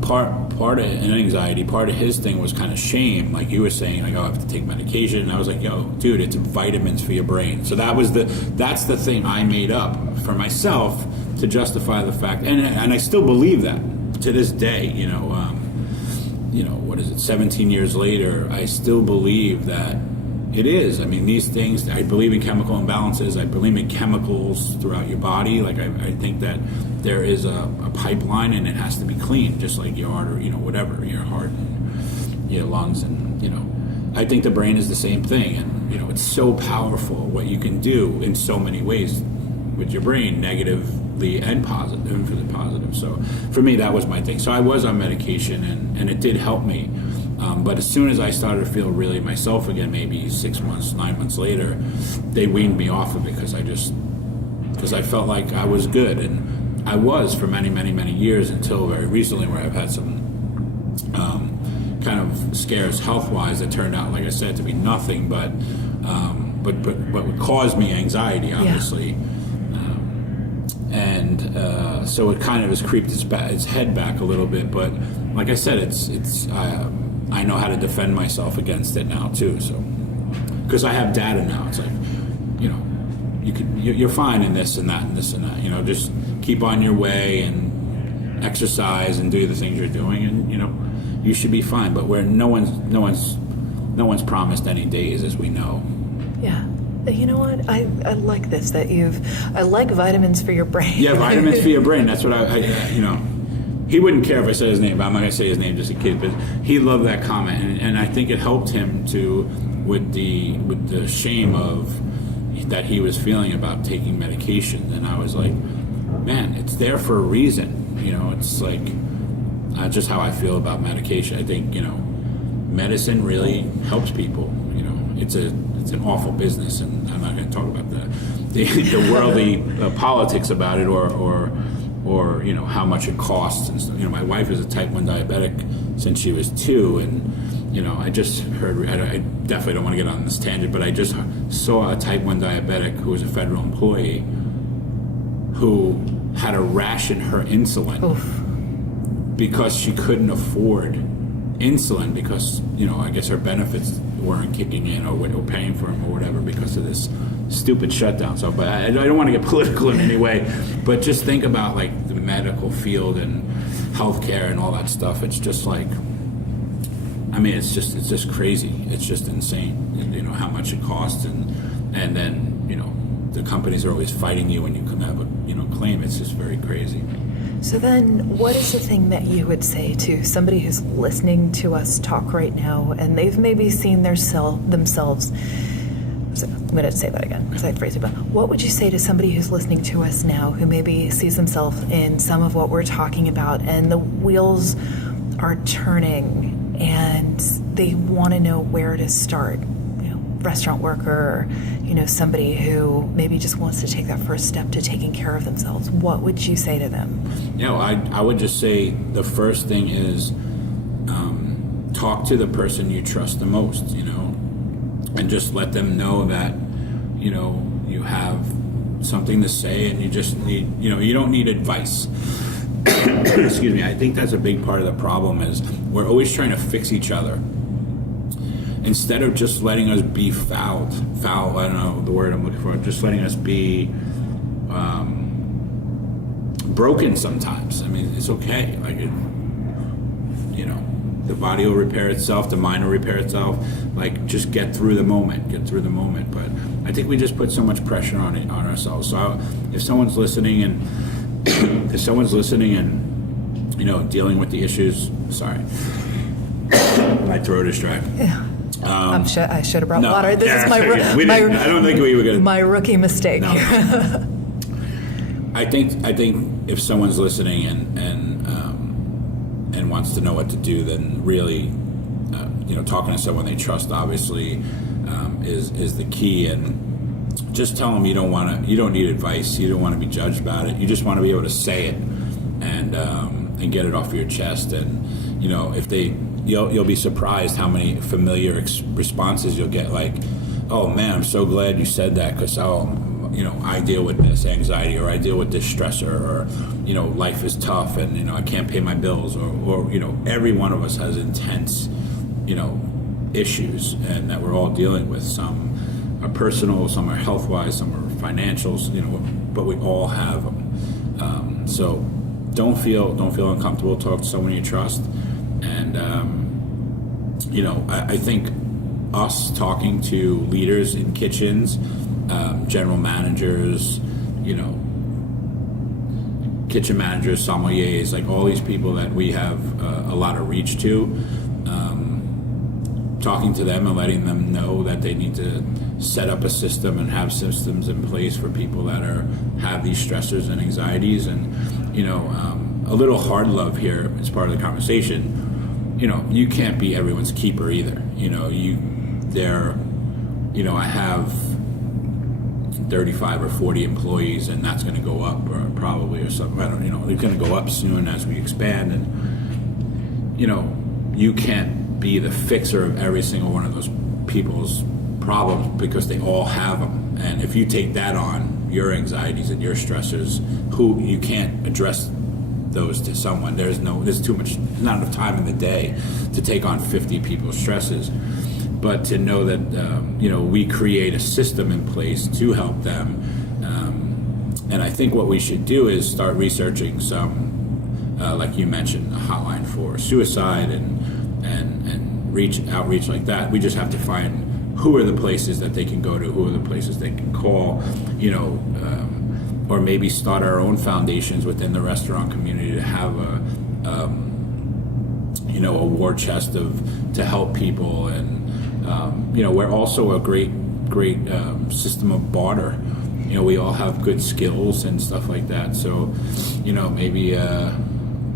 Part of an anxiety, part of his thing was kind of shame, like you were saying, like, I have to take medication, and I was like, dude, it's vitamins for your brain. So that's the thing I made up for myself to justify the fact, and I still believe that to this day. What is it? 17 years later, I still believe that it is. I mean, these things. I believe in chemical imbalances. I believe in chemicals throughout your body. Like I think that there is a pipeline, and it has to be clean, just like your heart, or whatever, your heart and your lungs, and I think the brain is the same thing, and it's so powerful what you can do in so many ways with your brain, negatively and positive. So for me, that was my thing. So I was on medication, and it did help me. But as soon as I started to feel really myself again, maybe 6 months, 9 months later, they weaned me off of it because I felt like I was good, and I was for many, many, many years until very recently, where I've had some kind of scares health-wise that turned out, like I said, to be nothing, but would cause me anxiety, obviously. So it kind of has creeped its head back a little bit, but like I said, I know how to defend myself against it now too. So because I have data now, it's like you're fine in this and that and this and that. Just keep on your way and exercise and do the things you're doing, and you should be fine. But where no one's promised any days, as we know. Yeah. You know what? I like this that I like vitamins for your brain. Yeah, vitamins for your brain. That's what he wouldn't care if I said his name, but I'm not going to say his name, just a kid. But he loved that comment, and I think it helped him with the shame that he was feeling about taking medication. And I was like, man, it's there for a reason. It's like just how I feel about medication. I think medicine really helps people. It's an awful business, and I'm not going to talk about the worldly politics about it, or how much it costs and stuff. My wife is a type 1 diabetic since she was 2, and I just heard, I definitely don't want to get on this tangent, but I just saw a type 1 diabetic who was a federal employee who had to ration her insulin. Oof. Because she couldn't afford insulin, because I guess her benefits weren't kicking in, or paying for them or whatever, because of this stupid shutdown. So, but I don't want to get political in any way, but just think about like the medical field and healthcare and all that stuff. It's just like, it's just crazy. It's just insane. How much it costs, and then the companies are always fighting you when you can have a claim. It's just very crazy. So then, what is the thing that you would say to somebody who's listening to us talk right now, and they've maybe seen themselves? So I'm going to say that again because I phrased it. But what would you say to somebody who's listening to us now, who maybe sees themselves in some of what we're talking about, and the wheels are turning, and they want to know where to start? restaurant worker, somebody who maybe just wants to take that first step to taking care of themselves, what would you say to them? I would just say the first thing is talk to the person you trust the most, and just let them know that, you have something to say, and you just need, you don't need advice. Excuse me. I think that's a big part of the problem is we're always trying to fix each other instead of just letting us be foul, I don't know the word I'm looking for, just letting us be broken sometimes. I mean, it's okay. The body will repair itself, the mind will repair itself. Just get through the moment. But I think we just put so much pressure on ourselves. So if someone's listening and dealing with the issues, sorry, my throat is dry. Yeah. I should have brought water. This is I don't think we were gonna. My rookie mistake. No. I think if someone's listening and wants to know what to do, then really, talking to someone they trust obviously is the key. And just tell them you don't need advice. You don't want to be judged about it. You just want to be able to say it and get it off your chest. And you'll be surprised how many familiar responses you'll get. Like, oh man, I'm so glad you said that, because I deal with this anxiety, or I deal with this stressor, or life is tough, and I can't pay my bills, or every one of us has intense issues, and that we're all dealing with. Some are personal, some are health-wise, some are financials, but we all have them. So don't feel uncomfortable. Talk to someone you trust, and I think us talking to leaders in kitchens, general managers, kitchen managers, sommeliers, all these people that we have a lot of reach to, talking to them and letting them know that they need to set up a system and have systems in place for people that have these stressors and anxieties. And a little hard love here as part of the conversation. You can't be everyone's keeper either. I have 35 or 40 employees, and that's going to go up, or probably, or something. I don't, it's going to go up soon as we expand. And you can't be the fixer of every single one of those people's problems, because they all have them. And if you take that on, your anxieties and your stressors, you can't address those to someone. There's too much, not enough time in the day to take on 50 people's stresses. But to know that we create a system in place to help them, and I think what we should do is start researching some, like you mentioned, a hotline for suicide and outreach like that. We just have to find who are the places that they can go to, who are the places they can call, or maybe start our own foundations within the restaurant community to have a war chest to help people. And we're also a great system of barter. We all have good skills and stuff like that. So,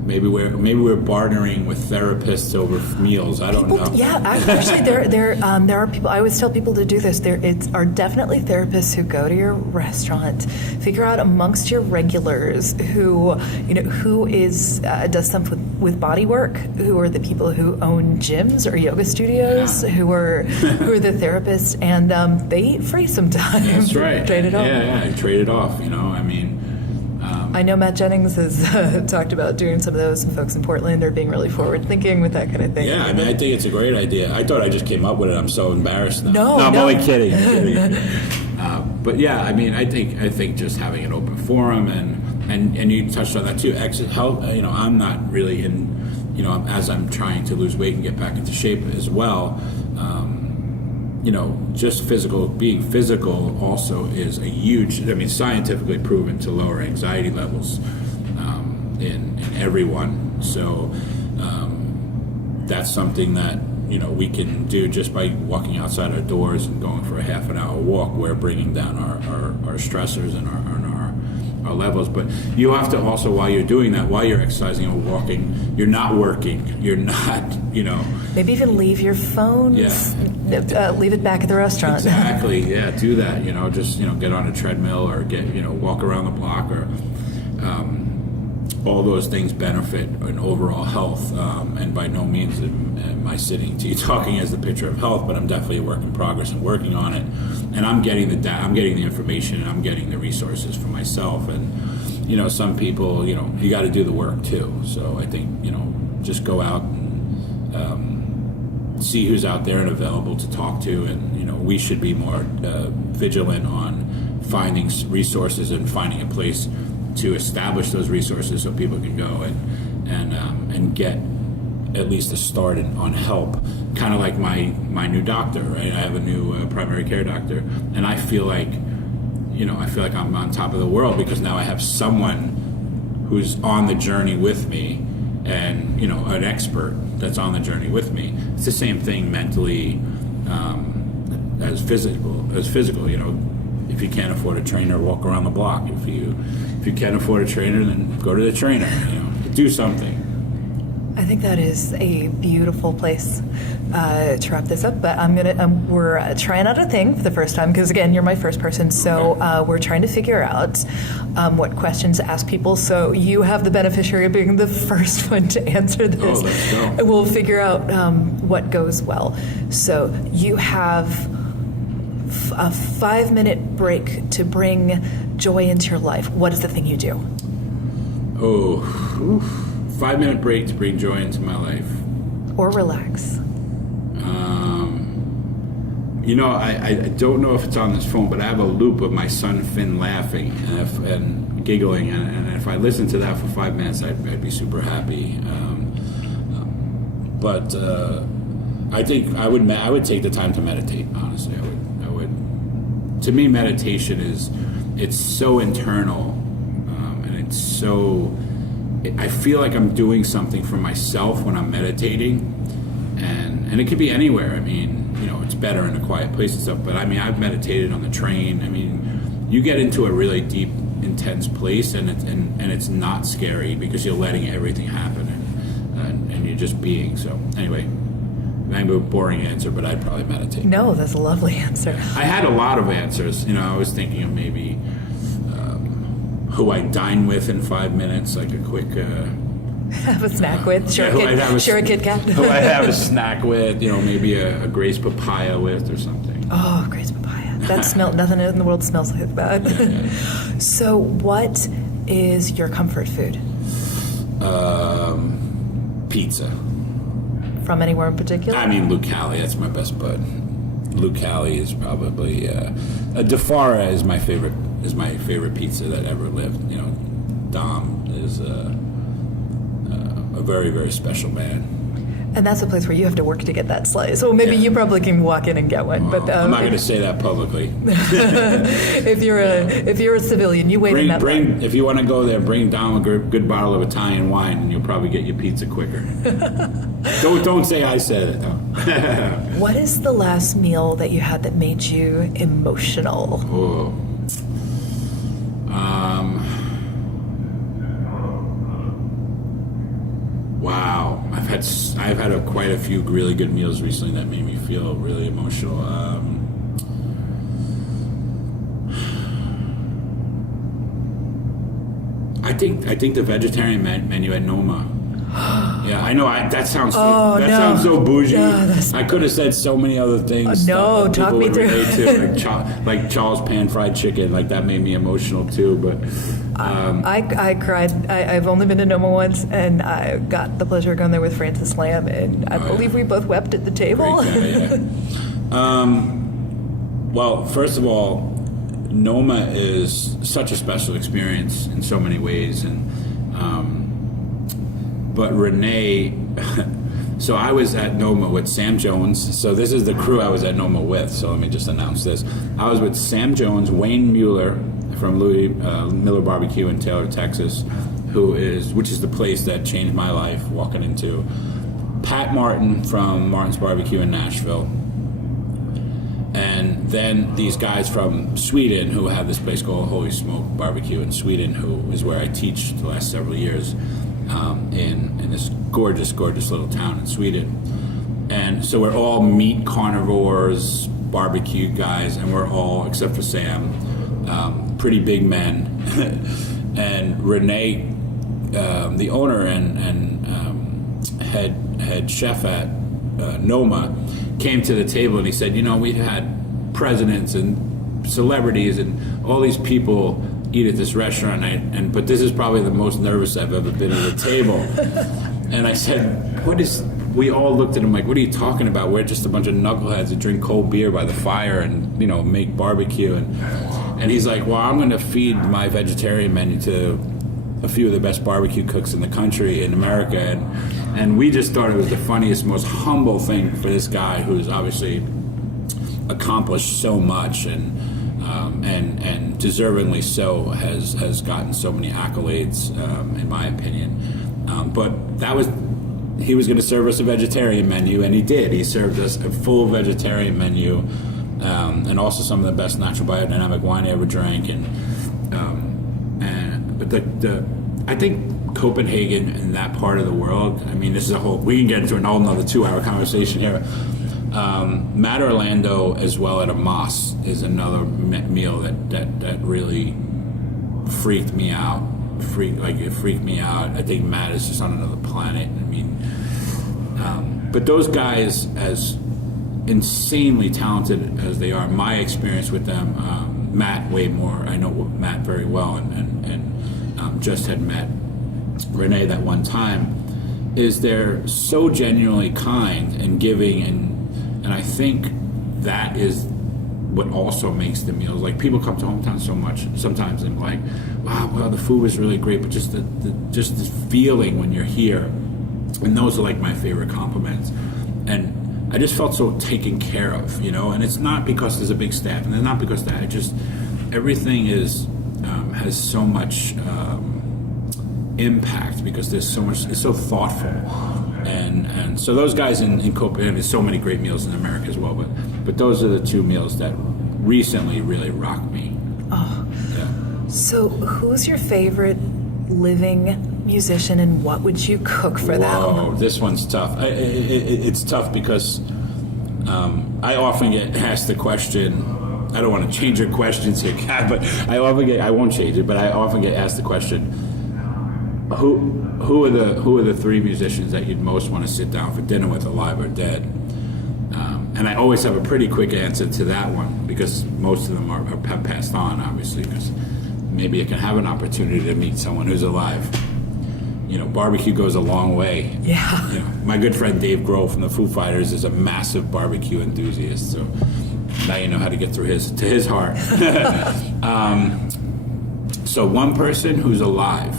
maybe we're bartering with therapists over meals. I don't know. Yeah, actually, there are people. I always tell people to do this. There are definitely therapists who go to your restaurant, figure out amongst your regulars who does something with body work, who are the people who own gyms or yoga studios, who are the therapists, and they eat free sometimes. That's right. Trade it off. Yeah, trade it off. I know Matt Jennings has talked about doing some of those. Some folks in Portland are being really forward-thinking with that kind of thing. Yeah, I think it's a great idea. I thought I just came up with it. I'm so embarrassed now. No, I'm only kidding. But yeah, I think just having an open forum and you touched on that too. Exit help. I'm not really in. As I'm trying to lose weight and get back into shape as well. Just being physical also is a huge, scientifically proven to lower anxiety levels in everyone. So that's something that, we can do just by walking outside our doors and going for a half an hour walk. We're bringing down our stressors and our levels. But you have to also, while you're doing that, while you're exercising or walking, you're not working, you're not, Maybe even leave your phone. Leave it back at the restaurant. Exactly. Yeah, do that. Just get on a treadmill or walk around the block, or all those things benefit an overall health. And by no means am I sitting to you talking as the picture of health, but I'm definitely a work in progress and working on it. And I'm getting I'm getting the information, and I'm getting the resources for myself. And some people, you got to do the work too. So I think just go out and see who's out there and available to talk to. And we should be more vigilant on finding resources and finding a place to establish those resources so people can go and get at least a start on help. Kind of like my new doctor, right? I have a new primary care doctor, and I feel like I'm on top of the world because now I have someone who's on the journey with me, and an expert that's on the journey with me. It's the same thing mentally as physical. If you can't afford a trainer, walk around the block. If you can't afford a trainer, then go to the trainer. Do something. I think that is a beautiful place to wrap this up. But we're trying out a thing for the first time because, again, you're my first person. So we're trying to figure out what questions to ask people. So you have the beneficiary of being the first one to answer this. Oh, let's go. And we'll figure out what goes well. So you have a 5-minute break to bring joy into your life. What is the thing you do? 5-minute break to bring joy into my life. Or relax. I don't know if it's on this phone, but I have a loop of my son Finn laughing and giggling, and if I listened to that for 5 minutes, I'd be super happy. But I think I would take the time to meditate. Honestly, I would. To me, meditation it's so internal, and it's so. I feel like I'm doing something for myself when I'm meditating, and it could be anywhere. I mean, it's better in a quiet place and stuff. But I mean, I've meditated on the train. I mean, you get into a really deep, intense place, and it's not scary because you're letting everything happen, and you're just being. So anyway, maybe a boring answer, but I'd probably meditate. No, that's a lovely answer. I had a lot of answers. I was thinking of maybe. Who I dine with in 5 minutes, like a quick... have a snack with? Share a Kit Kat? Who I have a snack with, maybe a Grace Papaya with or something. Oh, Grace Papaya. Nothing in the world smells like that. Yeah. So what is your comfort food? Pizza. From anywhere in particular? I mean, Lucali, that's my best bud. Lucali is probably... DeFara is my favorite pizza that ever lived. Dom is a very, very special man. And that's a place where you have to work to get that slice. So maybe you probably can walk in and get one. Well, but I'm not going to say that publicly. If you're a civilian, you wait in that line. If you want to go there, bring down a good bottle of Italian wine, and you'll probably get your pizza quicker. Don't say I said it though. What is the last meal that you had that made you emotional? Oh. Wow, I've had quite a few really good meals recently that made me feel really emotional. I think the vegetarian menu at Noma. Yeah, I know. That sounds sounds so bougie. No, I could have said so many other things. No, that talk me through. To, like Charles pan fried chicken. Like that made me emotional too. But I cried. I've only been to Noma once, and I got the pleasure of going there with Francis Lamb, and I believe we both wept at the table. Great guy, yeah. Well, first of all, Noma is such a special experience in so many ways, and but Renee. So I was at Noma with Sam Jones. So this is the crew I was at Noma with. So let me just announce this. I was with Sam Jones, Wayne Mueller from Miller Barbecue in Taylor, Texas, which is the place that changed my life walking into. Pat Martin from Martin's Barbecue in Nashville. And then these guys from Sweden who have this place called Holy Smoke Barbecue in Sweden, who is where I teach the last several years in this gorgeous, gorgeous little town in Sweden. And so we're all meat carnivores, barbecue guys, and we're all, except for Sam, pretty big men. And Renee, the owner and head chef at Noma, came to the table and he said, we've had presidents and celebrities and all these people eat at this restaurant, but this is probably the most nervous I've ever been at a table. And I said, we all looked at him like, what are you talking about? We're just a bunch of knuckleheads that drink cold beer by the fire and, make barbecue. And he's like, well, I'm going to feed my vegetarian menu to a few of the best barbecue cooks in the country, in America. And we just thought it was the funniest, most humble thing for this guy who's obviously accomplished so much and deservingly so has gotten so many accolades, in my opinion. But he was going to serve us a vegetarian menu, and he did. He served us a full vegetarian menu, and also some of the best natural biodynamic wine I ever drank. But I think Copenhagen and that part of the world, this is we can get into an whole another 2-hour conversation here. Matt Orlando as well at a Moss is another meal that really freaked me out. It freaked me out. I think Matt is just on another planet. But those guys, as insanely talented as they are, my experience with them, Matt way more. I know Matt very well, and just had met Renee that one time. Is they're so genuinely kind and giving, and I think that is what also makes the meals. Like, people come to Hometown so much sometimes and like, wow, well, the food was really great, but just the feeling when you're here, and those are like my favorite compliments. And I just felt so taken care of, and it's not because there's a big staff, and it's not because that. Everything is has so much impact because there's so much. It's so thoughtful. And so those guys in Copenhagen, there's so many great meals in America as well, but those are the two meals that recently really rocked me. Oh. Yeah. So who's your favorite living musician, and what would you cook for them? Oh, this one's tough. It's tough because I often get asked the question. I don't want to change your questions here, Kat, but I won't change it, but I often get asked the question, Who are the three musicians that you'd most want to sit down for dinner with, alive or dead? And I always have a pretty quick answer to that one, because most of them have passed on, obviously, because maybe you can have an opportunity to meet someone who's alive. Barbecue goes a long way. Yeah. My good friend Dave Grohl from the Foo Fighters is a massive barbecue enthusiast, so now you know how to get through to his heart. So one person who's alive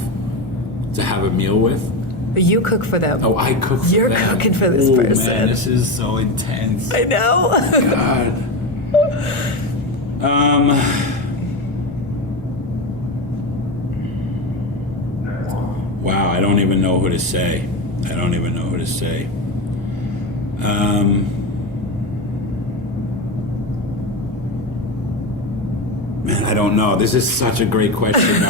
to have a meal with. You cook for them. Oh, I cook for them. You're cooking for this person. Man, this is so intense. I know. God. Wow, I don't even know who to say. Man, I don't know. This is such a great question.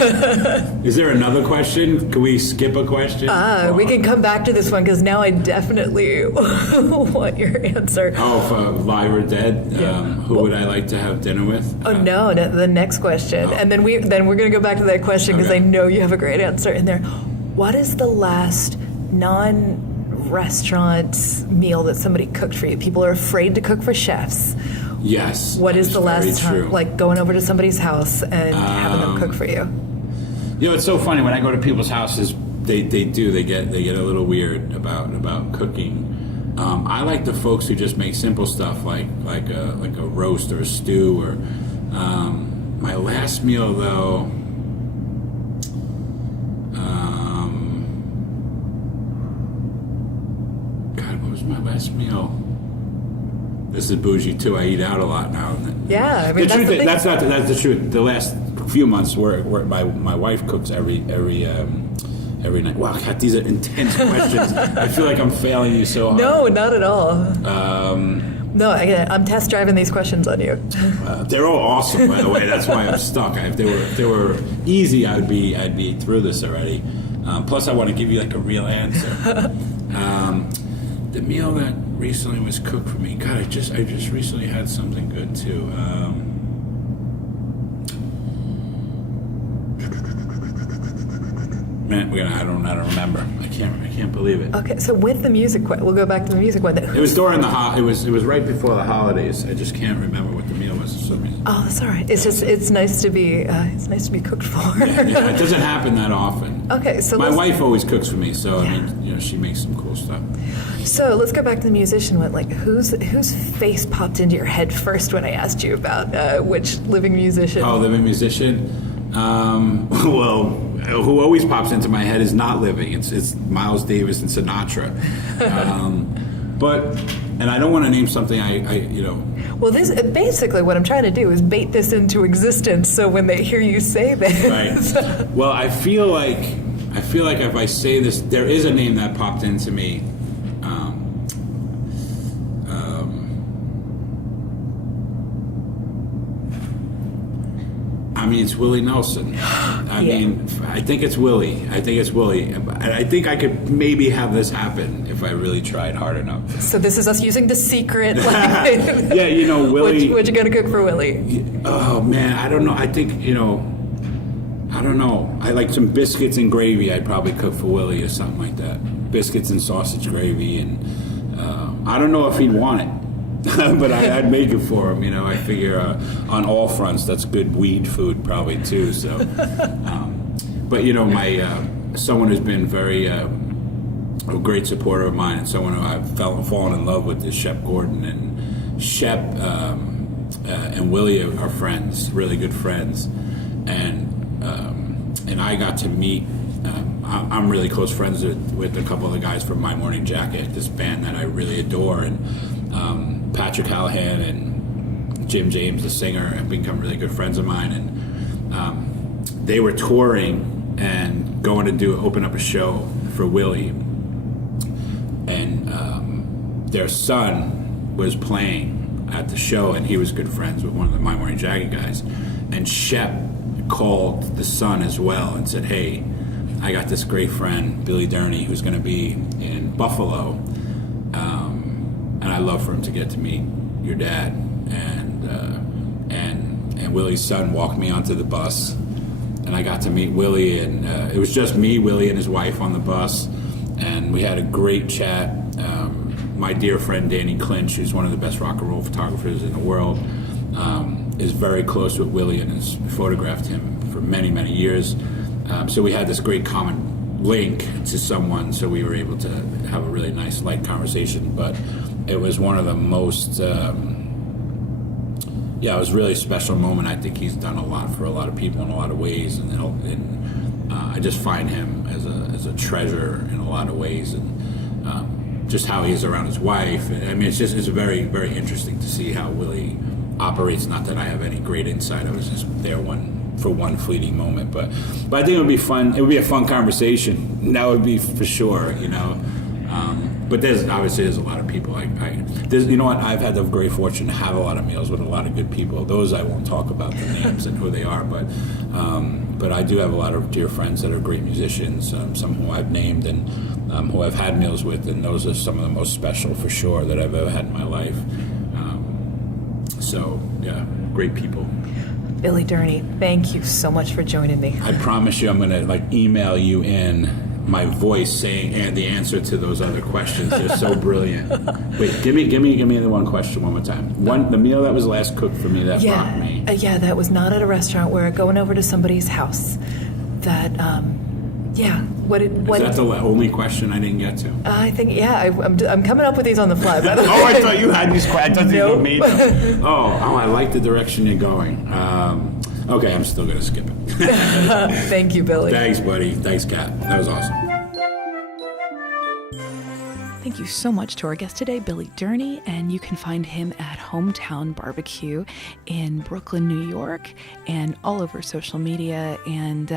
Is there another question? Can we skip a question? We can come back to this one, because now I definitely want your answer. Oh, for live or dead? Yeah. Who would I like to have dinner with? No, the next question. And then we're going to go back to that question, because I know you have a great answer in there. What is the last non-restaurant meal that somebody cooked for you? People are afraid to cook for chefs. Yes. What is the last time, true. Like going over to somebody's house and having them cook for you? It's so funny when I go to people's houses. They get a little weird about cooking. I like the folks who just make simple stuff like a roast or a stew or. My last meal though. God, what was my last meal? This is bougie too. I eat out a lot now. Yeah, that's the truth. The last few months, where my wife cooks every night. Wow, God, these are intense questions. I feel like I'm failing you so hard. No, not at all. No, I'm test driving these questions on you. They're all awesome, by the way. That's why I'm stuck. If they were easy, I'd be through this already. Plus, I want to give you like a real answer. The meal that recently was cooked for me. God, I just recently had something good too. Man, I don't remember. I can't believe it. Okay, so with the music, we'll go back to the music one. It was during it was right before the holidays. I just can't remember what the meal was. Oh, that's all right. It's nice to be cooked for. Yeah, it doesn't happen that often. Okay, so my wife always cooks for me, so I mean, she makes some cool stuff. So let's go back to the musician one. Like, whose face popped into your head first when I asked you about which living musician? Oh, living musician. Well, who always pops into my head is not living. It's Miles Davis and Sinatra. And I don't want to name something Well, this basically what I'm trying to do is bait this into existence. So when they hear you say this, right. Well, I feel like if I say this, there is a name that popped into me. I mean, it's Willie Nelson. I mean, I think it's Willie. I think I could maybe have this happen if I really tried hard enough. So this is us using the secret. Yeah, Willie. What you gonna cook for Willie? Oh man, I don't know. I think I don't know. I like some biscuits and gravy. I'd probably cook for Willie or something like that. Biscuits and sausage gravy, and I don't know if he'd want it. But I'd make it for him, I figure on all fronts that's good weed food probably too. So, but my someone who's been very a great supporter of mine, and someone who I've fallen in love with is Shep Gordon, and Shep and Willie are friends, really good friends, and I got to meet. I'm really close friends with a couple of the guys from My Morning Jacket, this band that I really adore, and Patrick Callahan and Jim James, the singer, have become really good friends of mine, and they were touring and going to open up a show for Willie, and their son was playing at the show, and he was good friends with one of the My Morning Jacket guys, and Shep called the son as well and said, "Hey, I got this great friend, Billy Durney, who's going to be in Buffalo, and I'd love for him to get to meet your dad." And Willie's son walked me onto the bus, and I got to meet Willie, and it was just me, Willie, and his wife on the bus, and we had a great chat. My dear friend Danny Clinch, who's one of the best rock and roll photographers in the world, is very close with Willie and has photographed him for many, many years. So we had this great common link to someone, so we were able to have a really nice, light conversation. But it was one of the most, it was really a special moment. I think he's done a lot for a lot of people in a lot of ways, and I just find him as a treasure in a lot of ways, and just how he's around his wife. I mean, it's very, very interesting to see how Willie operates. Not that I have any great insight. I was just there for one fleeting moment, but I think it would be fun. It would be a fun conversation. That would be for sure, But there's a lot of people. I've had the great fortune to have a lot of meals with a lot of good people. Those I won't talk about the names and who they are, but I do have a lot of dear friends that are great musicians. Some who I've named and who I've had meals with, and those are some of the most special for sure that I've ever had in my life. So yeah, great people. Billy Durney, thank you so much for joining me. I promise you I'm going to email you in my voice saying the answer to those other questions. They're so brilliant. Wait, give me the one question one more time. The meal that was last cooked for me that brought me. That was not at a restaurant. We're going over to somebody's house. That What is that the only question I didn't get to? I think I'm coming up with these on the fly. By the way. Oh, I thought you had these questions. I thought you made them. Oh, I like the direction you're going. Okay, I'm still going to skip it. Thank you, Billy. Thanks, buddy. Thanks, Kat. That was awesome. Thank you so much to our guest today, Billy Durney, and you can find him at Hometown BBQ in Brooklyn, New York, and all over social media. And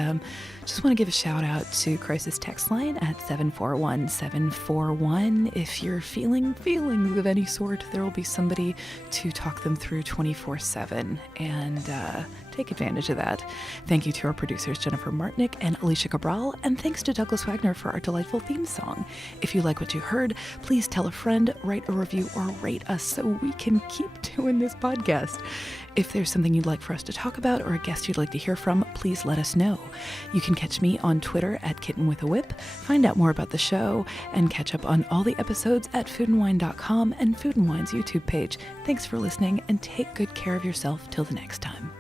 just want to give a shout out to Crisis Text Line at 741-741. If you're feeling feelings of any sort, there will be somebody to talk them through 24/7 and take advantage of that. Thank you to our producers Jennifer Martinick and Alicia Cabral, and thanks to Douglas Wagner for our delightful theme song. If you like what you heard, please tell a friend, write a review, or rate us so we can keep doing this podcast. If there's something you'd like for us to talk about or a guest you'd like to hear from, please let us know. You can catch me on Twitter at kittenwithawhip, find out more about the show, and catch up on all the episodes at foodandwine.com and Food and Wine's YouTube page. Thanks for listening, and take good care of yourself till the next time.